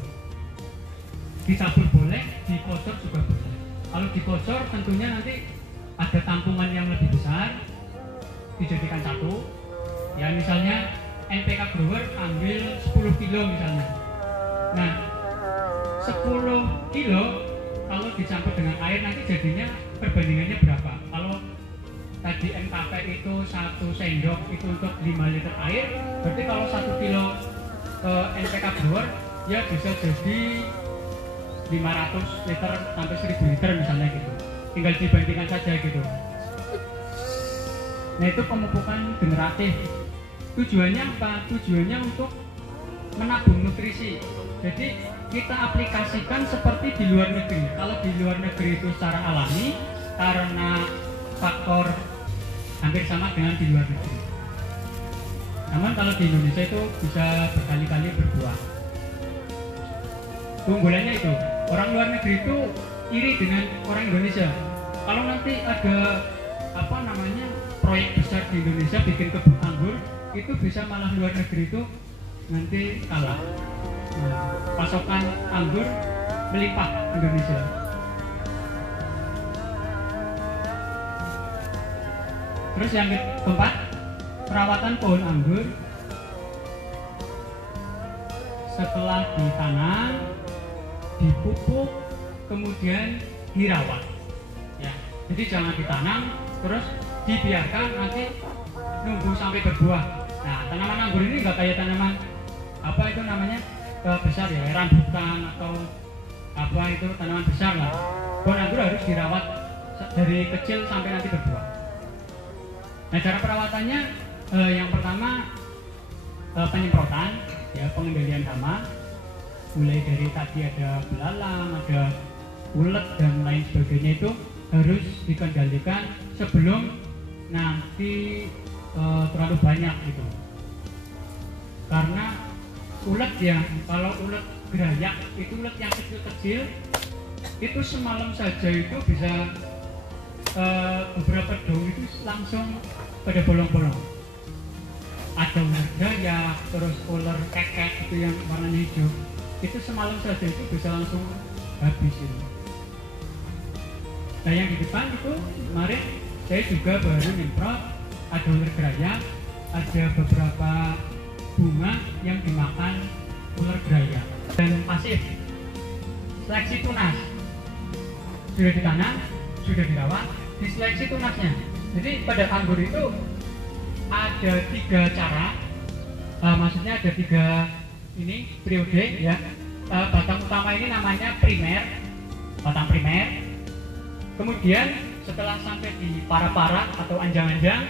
Ditabur boleh, dikocor juga boleh. Kalau dikocor tentunya nanti ada tampungan yang lebih besar, dijadikan satu. Ya misalnya NPK grower ambil 10 kilo misalnya. Nah 10 kilo kalau dicampur dengan air nanti jadinya perbandingannya berapa? Kalau tadi NKP itu 1 sendok itu untuk 5 liter air, berarti kalau 1 kilo NPK grower ya bisa jadi 500 liter sampai 1000 liter misalnya gitu. Tinggal dibandingkan saja gitu. Nah itu pemupukan generatif. Tujuannya apa? Tujuannya untuk menabung nutrisi. Jadi kita aplikasikan seperti di luar negeri. Kalau di luar negeri itu secara alami karena faktor hampir sama dengan di luar negeri. Namun kalau di Indonesia itu bisa berkali-kali berbuah. Keunggulannya itu orang luar negeri itu iri dengan orang Indonesia. Kalau nanti ada proyek besar di Indonesia bikin kebun anggur, itu bisa malah luar negeri itu nanti kalah. Nah, pasokan anggur melimpah Indonesia. Terus yang keempat, perawatan pohon anggur. Setelah ditanam, dipupuk, kemudian dirawat. Ya, jadi jangan ditanam terus dibiarkan nanti nunggu sampai berbuah. Nah, tanaman anggur ini nggak kayak tanaman besar ya, rambutan atau itu tanaman besar lah. Pohon anggur harus dirawat dari kecil sampai nanti berbuah. Nah, cara perawatannya yang pertama penyemprotan, ya, pengendalian hama. Mulai dari tadi ada belalang, ada ulet dan lain sebagainya itu harus dikendalikan sebelum nanti terlalu banyak gitu. Karena ulet ya, kalau ulet gerayak itu ulet yang kecil-kecil itu semalam saja itu bisa beberapa daun itu langsung pada bolong-bolong. Ada ular gerayak, terus ular keket itu yang warnanya hijau, itu semalam saja itu bisa langsung habis itu. Nah yang di depan itu kemarin saya juga baru nyemprot, ada ular gerayak, ada beberapa bunga yang dimakan ular gerayak. Dan pasif seleksi tunas sudah ditanam, sudah dirawat, diseleksi tunasnya. Jadi pada anggur itu ada 3 cara, maksudnya ada 3 ini periode ya. Batang utama ini namanya primer, batang primer. Kemudian setelah sampai di para-para atau anjang-anjang,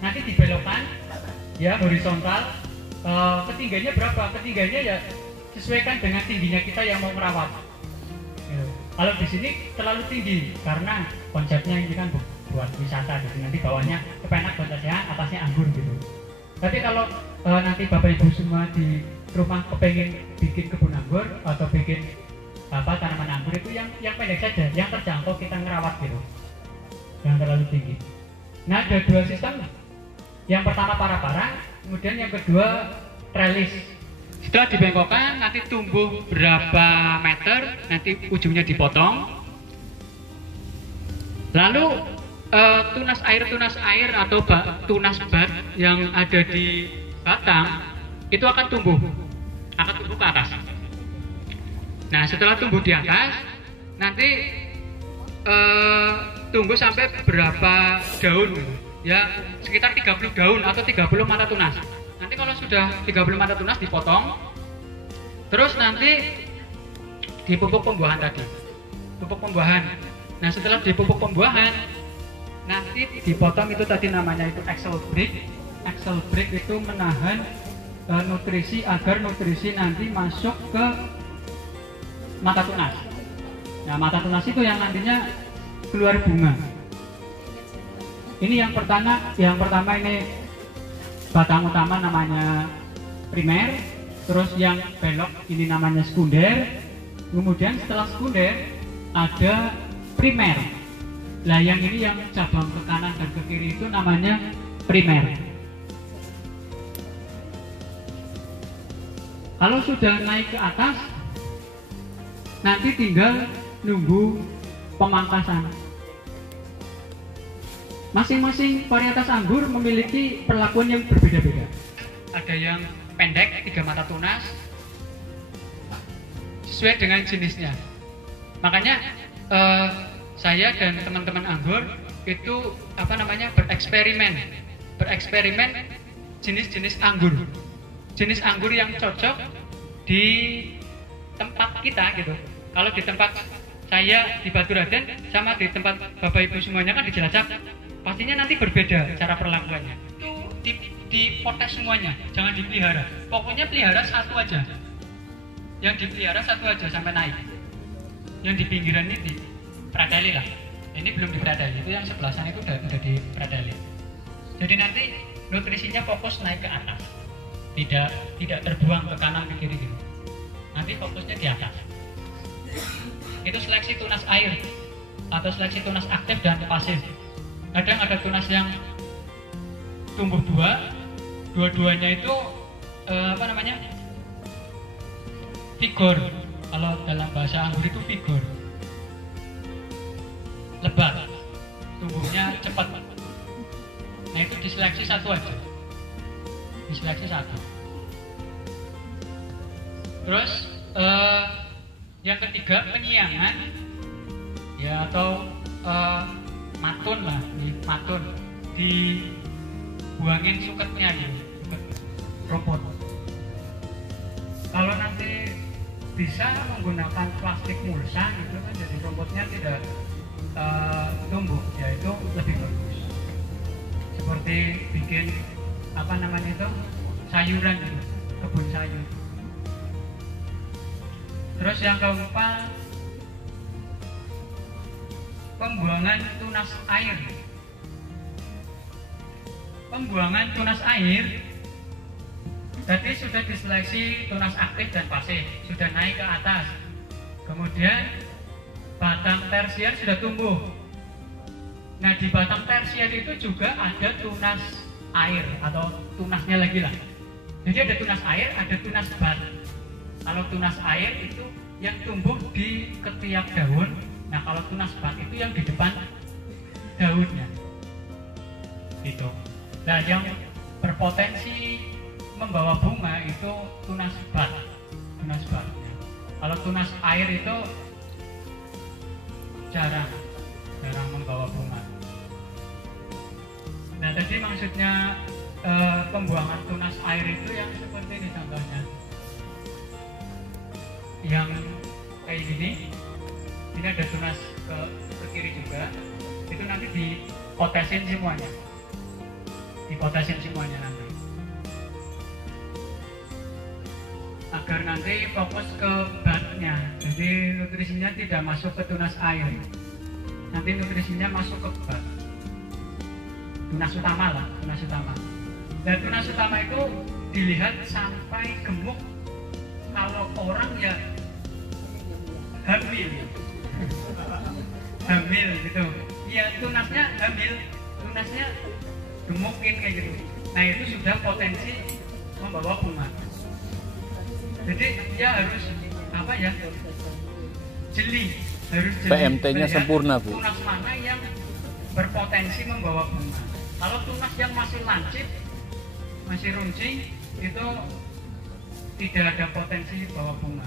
nanti dibelokkan ya horizontal. Ketinggiannya berapa? Ketinggiannya ya sesuaikan dengan tingginya kita yang mau merawat. Kalau di sini terlalu tinggi karena konsepnya ini kan buat wisata, jadi nanti bawahnya kepenak konsepnya, atasnya anggur gitu. Tapi kalau nanti bapak ibu semua di rumah kepengen bikin kebun anggur atau bikin tanaman anggur itu yang pendek saja, yang terjangkau kita ngerawat gitu, yang terlalu tinggi. Nah ada 2 sistem, yang pertama para-para, kemudian yang kedua trellis. Setelah dibengkokkan nanti tumbuh berapa meter, nanti ujungnya dipotong. Lalu tunas air atau tunas bat yang ada di batang itu akan tumbuh ke atas. Nah setelah tumbuh di atas, nanti tumbuh sampai berapa daun ya, sekitar 30 daun atau 30 mata tunas. Nanti kalau sudah 30 mata tunas dipotong, terus nanti dipupuk pembuahan tadi, pupuk pembuahan. Nah setelah dipupuk pembuahan, nanti dipotong itu tadi namanya itu axle break. Axle break itu menahan nutrisi agar nutrisi nanti masuk ke mata tunas. Nah mata tunas itu yang nantinya keluar bunga. Ini yang pertama ini batang utama namanya primer, terus yang belok ini namanya sekunder. Kemudian setelah sekunder ada primer. Nah yang ini yang cabang ke kanan dan ke kiri itu namanya primer. Kalau sudah naik ke atas, nanti tinggal nunggu pemangkasan. Masing-masing varietas anggur memiliki perlakuan yang berbeda-beda. Ada yang pendek, 3 mata tunas, sesuai dengan jenisnya. Makanya saya dan teman-teman anggur itu bereksperimen jenis-jenis anggur. Jenis anggur yang cocok di tempat kita gitu. Kalau di tempat saya di Baturaden sama di tempat Bapak Ibu semuanya kan di Cilacap, pastinya nanti berbeda cara perlakuannya. Itu dipotes semuanya, jangan dipelihara. Pokoknya pelihara satu aja. Yang dipelihara satu aja sampai naik. Yang di pinggiran ini dipradali lah. Ini belum dipradali, itu yang sebelah sana itu udah dipradali. Jadi nanti nutrisinya fokus naik ke atas, tidak terbuang ke kanan ke kiri gitu. Nanti fokusnya di atas. Itu seleksi tunas air atau seleksi tunas aktif dan pasif. Kadang ada tunas yang tumbuh dua-duanya itu vigor. Kalau dalam bahasa Anggur itu vigor, lebat, tumbuhnya cepat. Nah itu diseleksi satu aja, diseleksi satu. Terus yang ketiga penyiangan, ya atau matun lah, matun dibuangin suketnya gitu, suket rumput. Kalau nanti bisa menggunakan plastik mulsa gitu kan, jadi rumputnya tidak tumbuh, ya itu lebih bagus. Seperti bikin sayuran gitu, kebun sayur. Terus yang keempat, pembuangan tunas air. Pembuangan tunas air tadi sudah diseleksi tunas aktif dan pasif, sudah naik ke atas. Kemudian batang tersier sudah tumbuh. Nah di batang tersier itu juga ada tunas air atau tunasnya lagi lah. Jadi ada tunas air, ada tunas bat. Kalau tunas air itu yang tumbuh di ketiak daun. Nah kalau tunas bat itu yang di depan daunnya. Gitu. Nah yang berpotensi membawa bunga itu tunas bat. Tunas bat. Kalau tunas air itu jarang membawa bunga. Nah tadi maksudnya pembuangan tunas air itu yang seperti ini contohnya. Yang kayak gini, ini ada tunas ke kiri juga, itu nanti dipotesin semuanya, nanti, agar nanti fokus ke batnya, jadi nutrisinya tidak masuk ke tunas air, nanti nutrisinya masuk ke bat, tunas utama lah, tunas utama. Dan tunas utama itu dilihat sampai gemuk. Kalau orang ya hamil gitu, ya tunasnya hamil, tunasnya gemukin kayak gitu. Nah itu sudah potensi membawa bunga. Jadi dia harus jeli, harus jeli. PMT-nya sempurna Bu. Tunas mana yang berpotensi membawa bunga. Kalau tunas yang masih lancip, masih runcing, itu tidak ada potensi bawa bunga.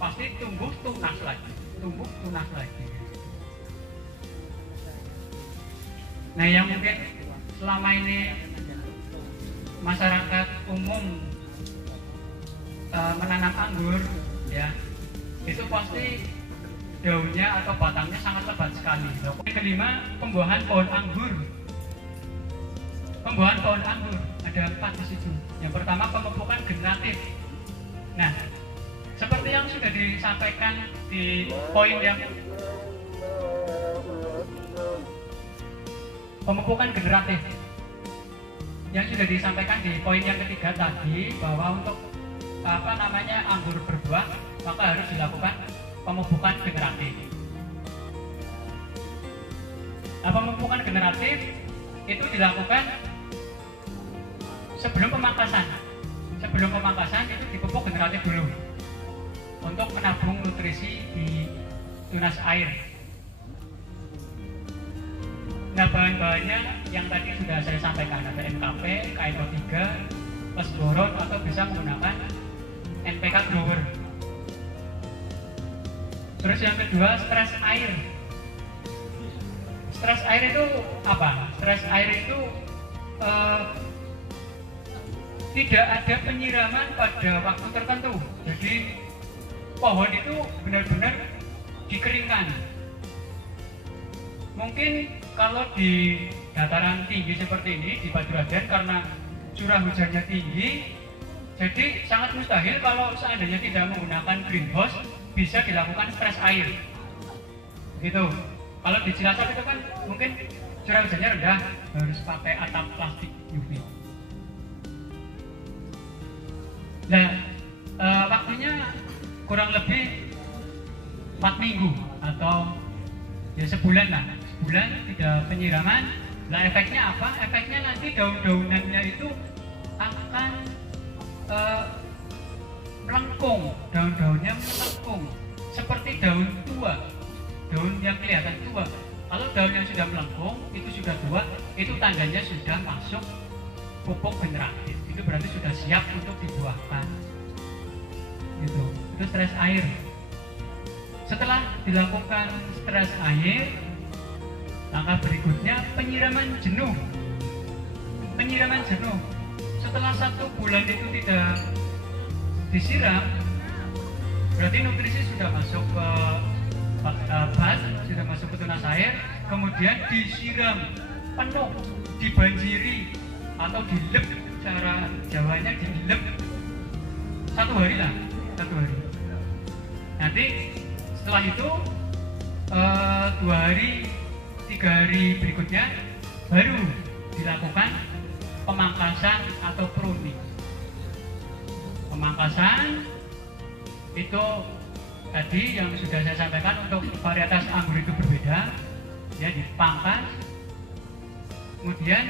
Pasti tumbuh tunas lagi. Nah yang mungkin selama ini masyarakat umum menanam anggur, ya itu pasti daunnya atau batangnya sangat lebat sekali. Yang kelima, pembuahan pohon anggur. Pembuahan pohon anggur ada 4 di situ. Yang pertama pemupukan generatif. Nah, seperti yang sudah disampaikan di poin yang pemupukan generatif, yang sudah disampaikan di poin yang ketiga tadi, bahwa untuk anggur berbuah maka harus dilakukan pemupukan generatif. Nah, pemupukan generatif itu dilakukan sebelum pemangkasan. Sebelum pemangkasan itu dipupuk generatif dulu untuk menabung nutrisi di tunas air. Nah bahan-bahannya yang tadi sudah saya sampaikan, ada NKP, KNO3, plus boron, atau bisa menggunakan NPK grower. Terus yang kedua, stres air. Stres air itu apa? Stres air itu tidak ada penyiraman pada waktu tertentu. Jadi pohon itu benar-benar dikeringkan. Mungkin kalau di dataran tinggi seperti ini di Paduraden karena curah hujannya tinggi, jadi sangat mustahil kalau seandainya tidak menggunakan greenhouse bisa dilakukan stres air. Gitu. Kalau di Cilacap itu kan mungkin curah hujannya rendah, harus pakai atap plastik UV. Nah, waktunya kurang lebih 4 minggu atau ya sebulan lah, sebulan tidak penyiraman. Nah, efeknya apa? Efeknya nanti daun-daunannya itu akan melengkung, daun-daunnya melengkung seperti daun tua, daun yang kelihatan tua. Kalau daun yang sudah melengkung itu sudah tua, itu tandanya sudah masuk pupuk generatif. Itu berarti sudah siap untuk dibuahkan. Gitu. Itu stres air. Setelah dilakukan stres air, langkah berikutnya penyiraman jenuh. Penyiraman jenuh. Setelah 1 bulan itu tidak disiram, berarti nutrisi sudah masuk ke bas, sudah masuk ke tunas air, kemudian disiram penuh, dibanjiri atau dilep, cara Jawanya dilep 1 hari lah, 1 hari. Nanti setelah itu 2 hari, 3 hari berikutnya baru dilakukan pemangkasan atau pruning. Pemangkasan itu tadi yang sudah saya sampaikan, untuk varietas anggur itu berbeda, ya, dipangkas. Kemudian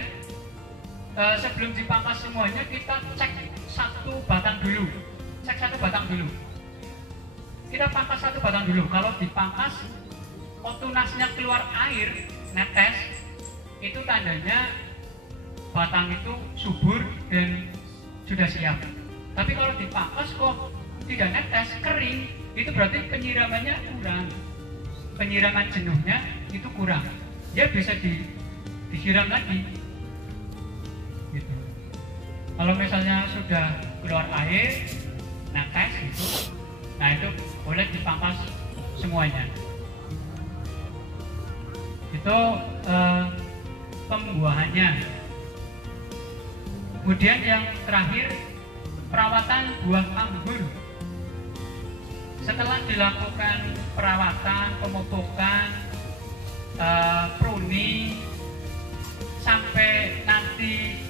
sebelum dipangkas semuanya kita cek 1 batang dulu, cek 1 batang dulu. Kita pangkas 1 batang dulu. Kalau dipangkas kok tunasnya keluar air, netes, itu tandanya batang itu subur dan sudah siap. Tapi kalau dipangkas kok tidak netes, kering, itu berarti penyiramannya kurang, penyiraman jenuhnya itu kurang. Dia bisa disiram lagi. Gitu. Kalau misalnya sudah keluar air, netes gitu, nah itu boleh dipangkas semuanya. Itu pembuahannya. Kemudian yang terakhir, perawatan buah anggur. Setelah dilakukan perawatan, pemupukan, pruning, sampai nanti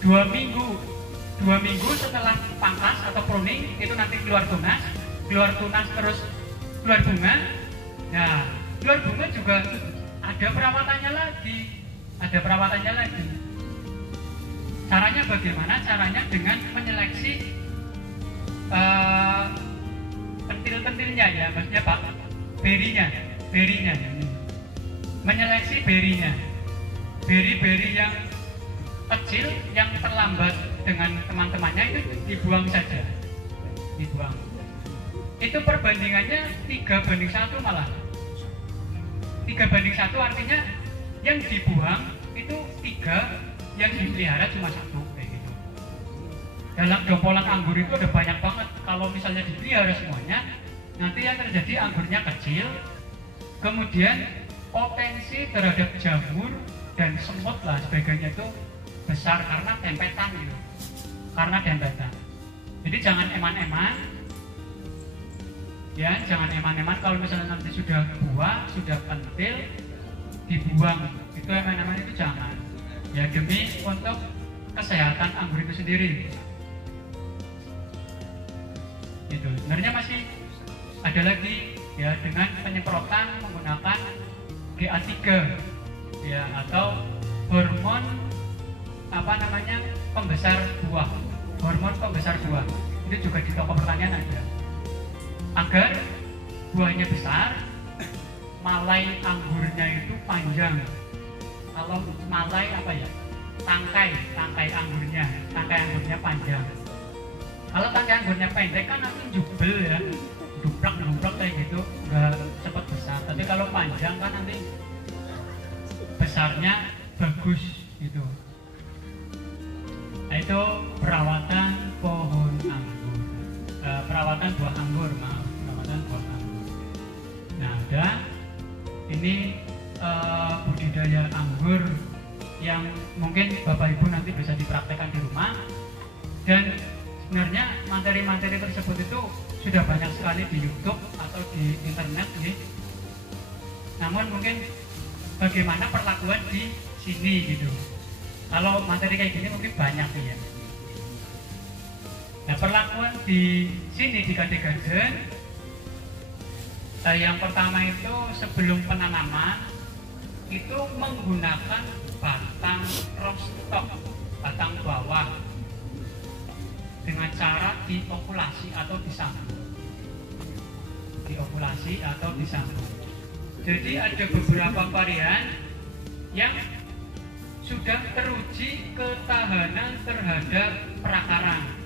2 minggu setelah pangkas atau pruning, itu nanti keluar tunas terus keluar bunga. Nah, keluar bunga juga ada perawatannya lagi. Caranya bagaimana? Caranya dengan menyeleksi pentil-pentilnya, ya, maksudnya Pak, berinya. Menyeleksi berinya. Beri-beri yang kecil, yang terlambat dengan teman-temannya itu dibuang saja. Dibuang. Itu perbandingannya 3:1 malah. 3:1 artinya yang dibuang itu 3, yang dipelihara cuma 1, kayak gitu. Dalam dompolan anggur itu ada banyak banget. Kalau misalnya dipelihara semuanya, nanti yang terjadi anggurnya kecil, kemudian potensi terhadap jamur dan semut lah sebagainya itu besar karena dempetan gitu. Jadi jangan eman-eman. Ya, jangan eman-eman. Kalau misalnya nanti sudah buah, sudah pentil, dibuang. Itu eman-eman itu jangan. Ya, demi untuk kesehatan anggur itu sendiri. Itu sebenarnya masih ada lagi, ya, dengan penyemprotan menggunakan GA3, ya, atau hormon pembesar buah. Hormon pembesar buah itu juga di toko pertanian ada. Agar buahnya besar, malai anggurnya itu panjang. Kalau malai tangkai anggurnya panjang. Kalau tangkai anggurnya pendek kan nanti jubel, ya, duprak kayak gitu, nggak cepat besar. Tapi kalau panjang kan nanti besarnya bagus gitu. Nah, itu perawatan pohon anggur, perawatan buah anggur, maaf. sini budidaya anggur yang mungkin Bapak Ibu nanti bisa dipraktekkan di rumah. Dan sebenarnya materi-materi tersebut itu sudah banyak sekali di YouTube atau di internet nih. Namun mungkin bagaimana perlakuan di sini gitu. Kalau materi kayak gini mungkin banyak nih ya. Nah, perlakuan di sini di Kadegaden yang pertama itu sebelum penanaman itu menggunakan batang rostock, batang bawah, dengan cara diokulasi atau disambung. Diokulasi atau disambung. Jadi ada beberapa varian yang sudah teruji ketahanan terhadap perakaran.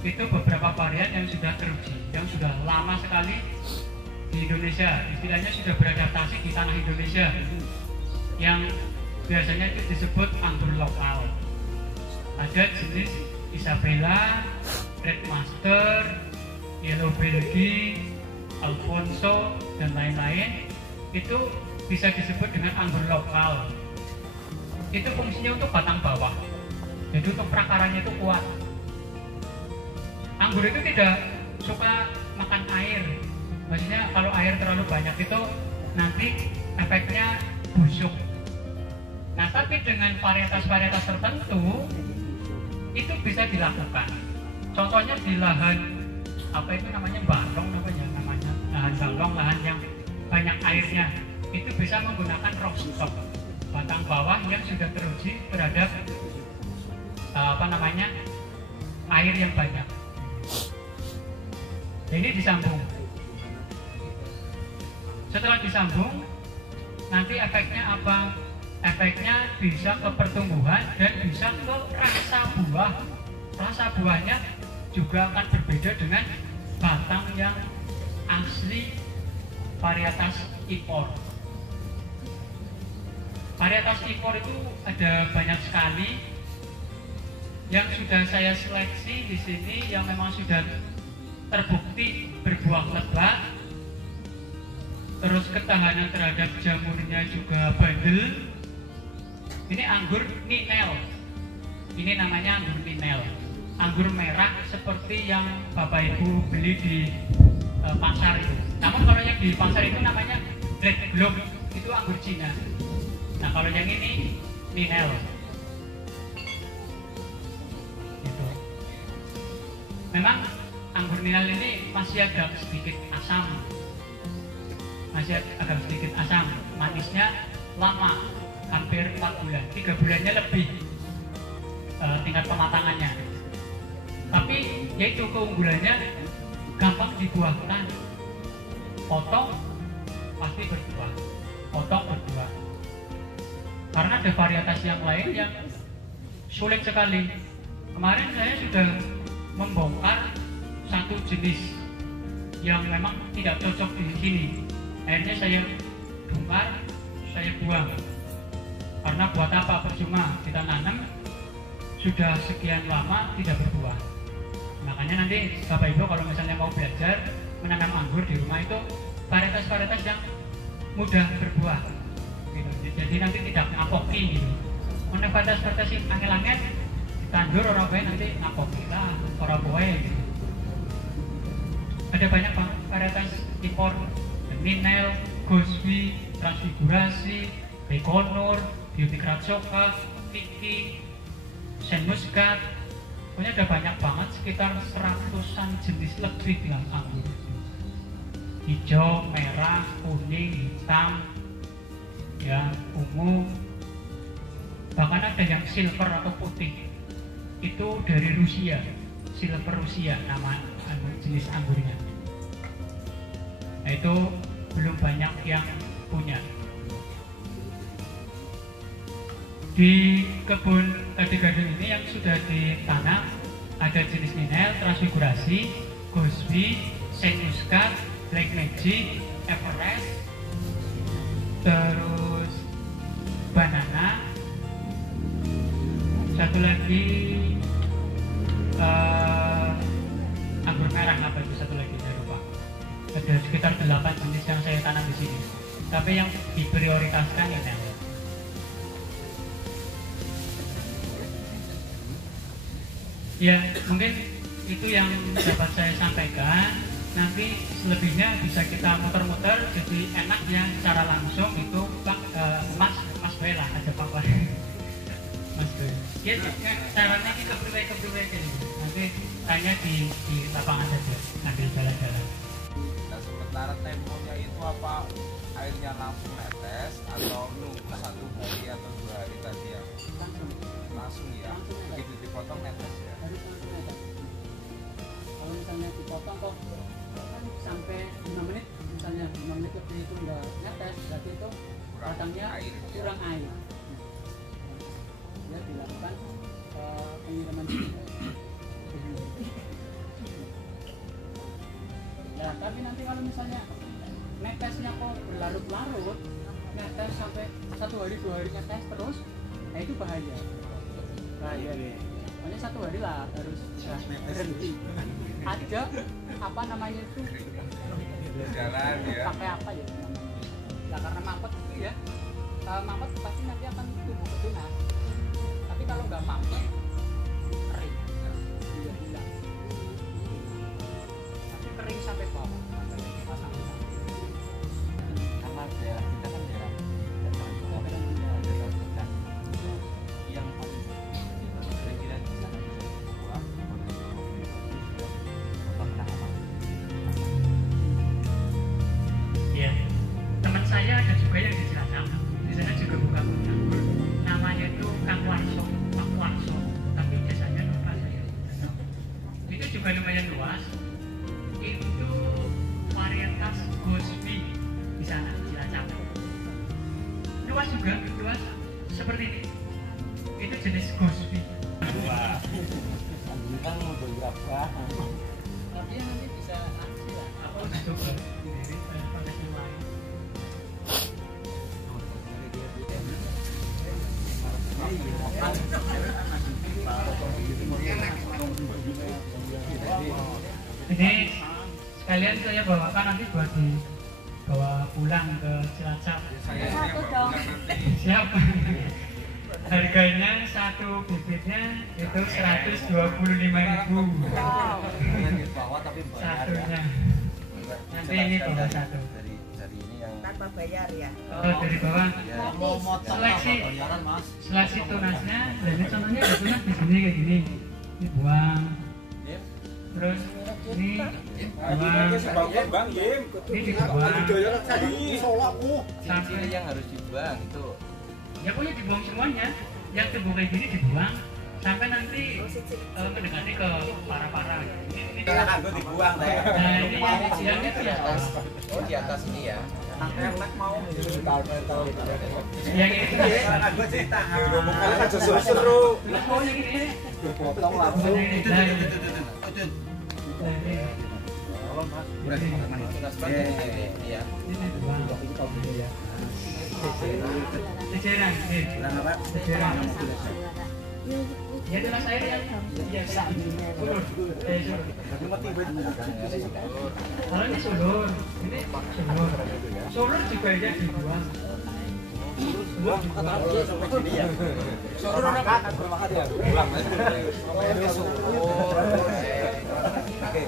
Itu beberapa varian yang sudah teruji, yang sudah lama sekali di Indonesia, istilahnya sudah beradaptasi di tanah Indonesia, yang biasanya itu disebut anggur lokal. Ada jenis Isabella, Red Master, Yellow Belgique, Alfonso, dan lain-lain. Itu bisa disebut dengan anggur lokal. Itu fungsinya untuk batang bawah, jadi untuk perakarannya itu kuat. Anggur itu tidak suka makan air, maksudnya kalau air terlalu banyak itu nanti efeknya busuk. Nah, tapi dengan varietas-varietas tertentu itu bisa dilakukan. Contohnya di lahan apa itu namanya balong, namanya lahan balong, lahan yang banyak airnya, itu bisa menggunakan rostock, batang bawah yang sudah teruji terhadap air yang banyak. Nah, ini disambung. Setelah disambung, nanti efeknya apa? Efeknya bisa ke pertumbuhan dan bisa ke rasa buah. Rasa buahnya juga akan berbeda dengan batang yang asli varietas impor. Varietas impor itu ada banyak sekali yang sudah saya seleksi di sini, yang memang sudah terbukti berbuah lebat, terus ketahanan terhadap jamurnya juga bandel. Ini anggur Ninel. Ini namanya anggur Ninel. Anggur merah seperti yang Bapak Ibu beli di pasar itu. Namun kalau yang di pasar itu namanya Red Block, itu anggur Cina. Nah, kalau yang ini Ninel. Gitu. Memang anggur Ninel ini masih agak sedikit asam. Manisnya lama, hampir 4 bulan, 3 bulannya lebih tingkat kematangannya. Tapi yaitu keunggulannya gampang dibuahkan, potong pasti berbuah, potong berbuah. Karena ada varietas yang lain yang sulit sekali. Kemarin saya sudah membongkar satu jenis yang memang tidak cocok di sini. Akhirnya saya bongkar, saya buang. Karena buat apa, percuma kita nanam sudah sekian lama tidak berbuah. Makanya nanti Bapak Ibu kalau misalnya mau belajar menanam anggur di rumah itu varietas-varietas yang mudah berbuah gitu. Jadi nanti tidak ngapoki gitu. Mana varietas-varietas yang angel-angel ditandur orang baik nanti ngapoki lah, orang baik gitu. Ada banyak banget varietas impor, Ninel, Goswi, Transfigurasi, Bekonur, Biotik Ratsoka, Vicky, Saint Muscat. Pokoknya ada banyak banget, sekitar 100-an jenis lebih dengan anggur. Hijau, merah, kuning, hitam, ya, ungu. Bahkan ada yang silver atau putih. Itu dari Rusia, silver Rusia nama jenis anggurnya. Nah, itu belum banyak yang punya. Di kebun Kadegaden ini yang sudah ditanam ada jenis Ninel, Transfigurasi, Goswi, Saint Muscat, Black Magic, Everest, terus banana, satu lagi anggur merah, apa itu satu lagi saya lupa. Ada ada sekitar 8 jenis yang saya tanam di sini. Tapi yang diprioritaskan ini. Ya, mungkin itu yang dapat saya sampaikan. Nanti selebihnya bisa kita muter-muter, jadi enak ya secara langsung itu Pak Mas Bela ada Pak Mas Bela. Ya, caranya kita kepriwe ini. Nanti tanya di lapangan saja, sambil jalan-jalan. Nah, sementara temponya itu apa airnya langsung netes atau nunggu 1 hari atau 2 hari tadi ya? Langsung ya, begitu dipotong netes ya. Kalau misalnya dipotong kok kan sampai 5 menit, misalnya 5 menit lebih itu enggak netes, berarti itu batangnya kurang air. Ya dilakukan penyiraman. Ya, tapi nanti kalau misalnya netesnya kok berlarut-larut, netes sampai 1 hari 2 hari netes terus, nah itu bahaya. Bahaya. Pokoknya 1 hari lah harus berhenti. Ada apa namanya itu? Jalan ya. Pakai apa ya namanya? Nah, karena mampet itu ya, mampet pasti nanti akan tumbuh ke tunas. Tapi kalau nggak mampet, kering. Iya, hilang. Tapi kering sampai bawah, sampai dipasang. Karena daerah kita kan daerah daerah hutan itu yang paling kira-kira di sana bisa dibuat penanaman. Ya, teman saya ada juga yang di Cilacap, di sana juga buka anggur. Namanya itu Kang Warso, tapi biasanya lupa saya. Itu juga lumayan luas. Itu varietas Gosby di sana, Cilacap. Luas juga, luas seperti ini. Itu jenis Gosby. Wah, kan mau berapa? Tapi nanti bisa aksi lah. Apa itu? Jadi pakai lain. Ini sekalian saya bawakan nanti buat dibawa pulang ke Cilacap. Saya yang bawa nanti. Siap. Harganya satu bibitnya itu 125.000. Satunya. Nanti ini bawa satu. Dari ini yang Tanpa bayar ya. Oh, dari bawah. Mau motong Seleksi. bayaran, Mas. Seleksi tunasnya, dan ini contohnya ada tunas di sini kayak gini. Ini buang. Terus ini buang. Bang Jim. Ini dibuang. Ciri-ciri yang harus dibuang itu. Ya pokoknya dibuang semuanya. Yang tumbuh kayak gini dibuang sampai nanti mendekati ke para-para. Ini Silakan gue dibuang teh. nah ini yang itu ya. Oh di atas ini ya. Enak mau. Yang itu ya. Silakan gue cerita. Ngomongnya aja seru-seru. Oh yang ini. Potong langsung. Nah, ini. Nah, ini. Iya. Ini dibuang. Ceceran, ceceran. Ya tunas air ya. Iya, sulur. Kalau ini sulur, ini sulur. Sulur juga ya dibuang. Suruh makan, ya. Pulang.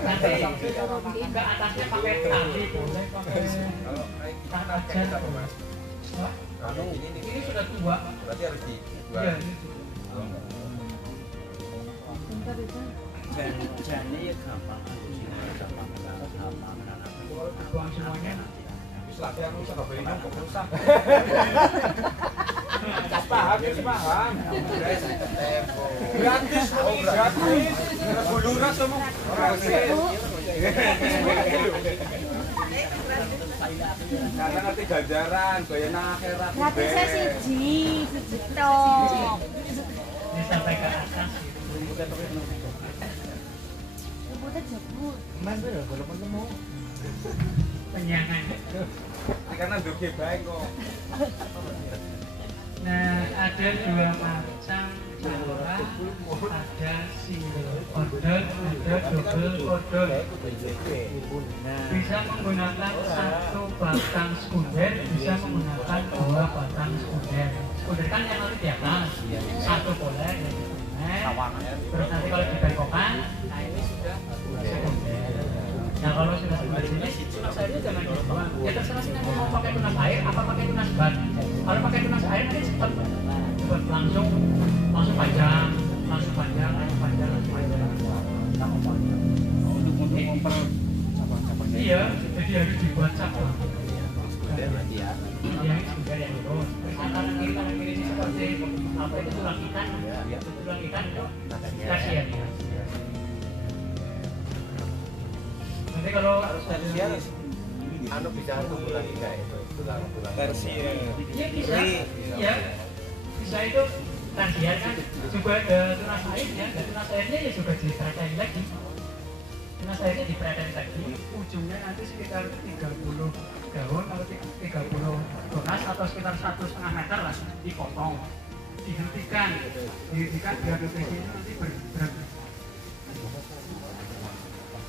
Nanti ke atasnya pakai tali, boleh pakai aja. Ini sudah tua. Berarti harus Iya. Jane ya gampang, gampang. Buang semuanya. latihan rusak gak boleh kok rusak. Paham ya paham. Gratis, gratis. Buluran semua. Karena nanti jajaran, bayar nang akhirat. Gratisnya siji tok. Ini sampai ke atas. Jebutnya jebut. Penyangan. Karena duge bae kok. Nah, ada dua macam cara, ada single odol, ada double odol. Bisa menggunakan satu batang sekunder, bisa menggunakan dua batang sekunder. Sekunder kan yang lalu di atas, satu boleh, terus nanti kalau dibengkokkan, nah ini sudah sekunder. Nah kalau sudah seperti ini, tunas airnya jangan dibuang. Ya terserah sih nanti mau pakai tunas air apa pakai tunas bat. Kalau pakai tunas air nanti cepat langsung panjang. Untuk memper cabang-cabangnya. Iya, jadi harus dibuat cabang. Kemudian lagi ya. Iya, juga yang lurus. Kanan kiri ini seperti apa itu tulang ikan. Tulang ikan itu kasihan. Nanti kalau tersier anu bisa tumbuh lagi kayak itu tulang Tersier. ya bisa, ya bisa itu tersier kan juga ada tunas airnya, dan tunas airnya ya juga dipretain lagi. Tunas airnya dipretain lagi, ujungnya nanti sekitar 30 daun atau 30 tunas atau sekitar 1,5 meter lah dipotong, dihentikan biar nutrisinya nanti bergerak.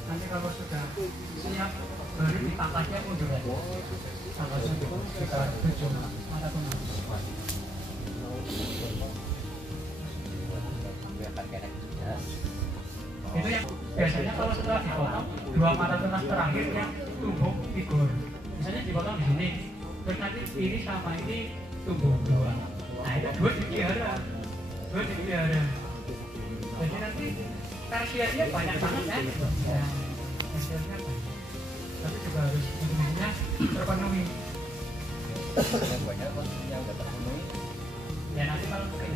Nanti kalau sudah siap baru dipangkasnya mundur lagi. Kalau sudah sekitar 7 mata tunas. Itu yang biasanya kalau setelah dipotong dua mata tunas terakhir yang tumbuh figur. Misalnya dipotong di sini, terus nanti ini sama ini tumbuh dua. Nah itu dua dipelihara. Jadi nanti tersiernya banyak banget ya. Tersiernya banyak. Tapi juga harus nutrisinya terpenuhi. Banyak yang nggak terpenuhi. Ya nanti kalau mungkin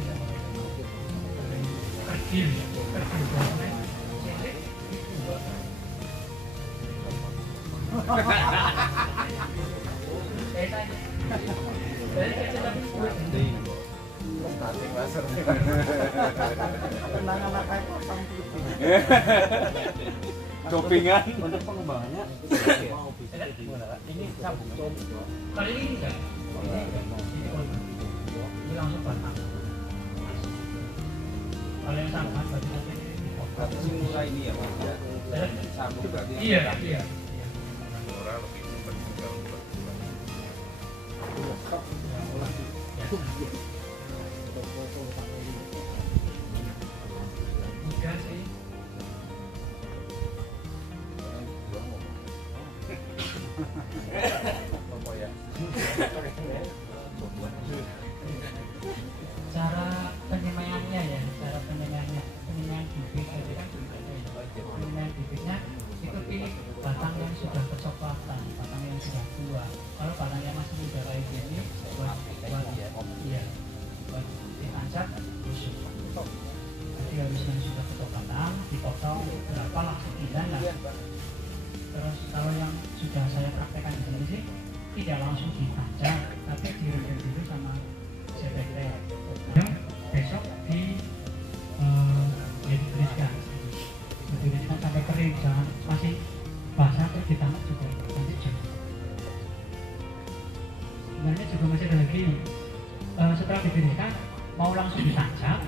kerdil banget. Saya tanya. Dari kecil tapi kuat. Starting laser Tenang pakai potong putih. Dopingan. Untuk pengembangannya Ini cabut. Kali ini enggak. Ini langsung batang. Kalau yang sama berarti nanti ini dipotong. Berarti si murah ini ya Mas ya. Sambung berarti. Iya. Enggak sih. Cara penyemaiannya ya, penyemaian bibit tadi kan penyemaian bibitnya itu pilih batang yang sudah kecoklatan, batang yang sudah tua. Kalau batang yang masih muda kayak gini buat ditancap busuk. Jadi harus yang sudah kecoklatan dipotong berapa langsung hilang lah. Terus kalau yang sudah saya praktekkan di sini sih tidak langsung ditancap, tapi direndam dulu sama CPT. Besok ditiriskan sampai kering, jangan masih basah terus ditanam juga nanti jauh. Sebenarnya juga masih ada lagi setelah ditiriskan mau langsung ditancap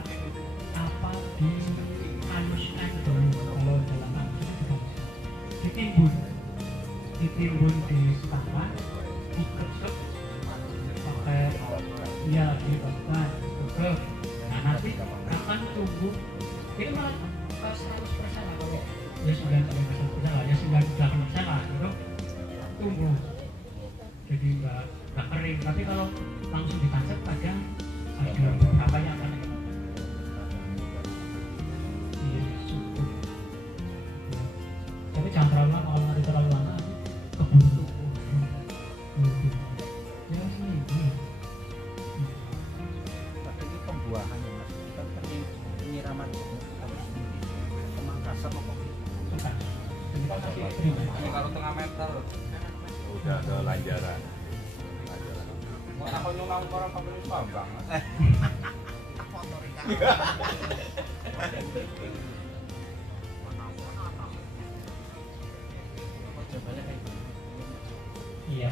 apa dihaluskan dulu. Kalau dalam halus itu juga ditimbun di tangan, diketuk pakai dibakar. Nah nanti akan tumbuh itu malah 100% lah, kalau ya 99% lah, ya 98% lah itu tumbuh jadi nggak kering. Tapi kalau langsung ditancap kadang ada beberapa yang akan subur. Tapi jangan terlalu lama, kalau nanti terlalu lama keburu tumbuh. Ya sih. Tapi ini pembuahan ya Mas. Kita penyiraman pemangkasan apa? Ini kalau tengah meter udah ada lanjaran. mau aku nyulang orang pakai Bambang. Iya.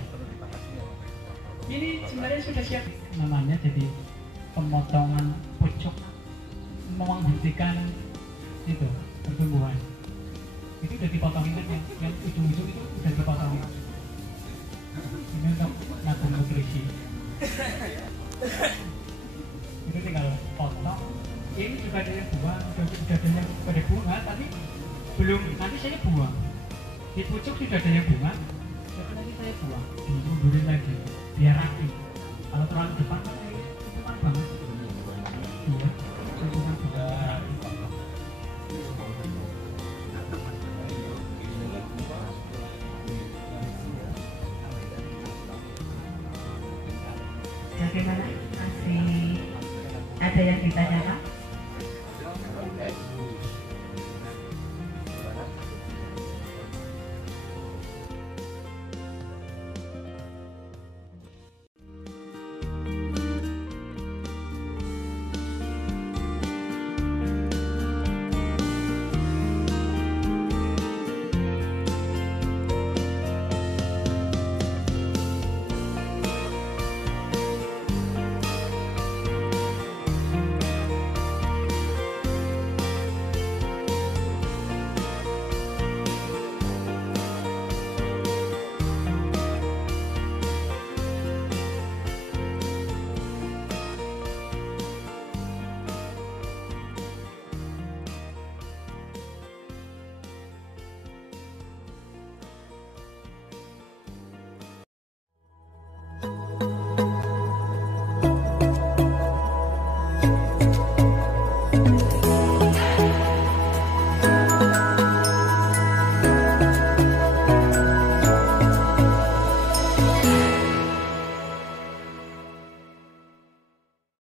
Ini sebenarnya sudah siap namanya, jadi pemotongan pucuk menghentikan itu pertumbuhan. Itu udah dipotongin kan yang ujung-ujung itu udah dipotongin. Ini untuk nabung nutrisi. Itu tinggal potong. Ini juga ada yang buang, sudah ada yang pada bunga, tapi belum, nanti saya buang. Di pucuk sudah ada yang bunga, tapi nanti saya buang, dimundurin lagi, biar rapi. Kalau terlalu depan kan saya tumpukan banget. Dua, tumpukan juga. Bagaimana? Masih ada yang ditanyakan?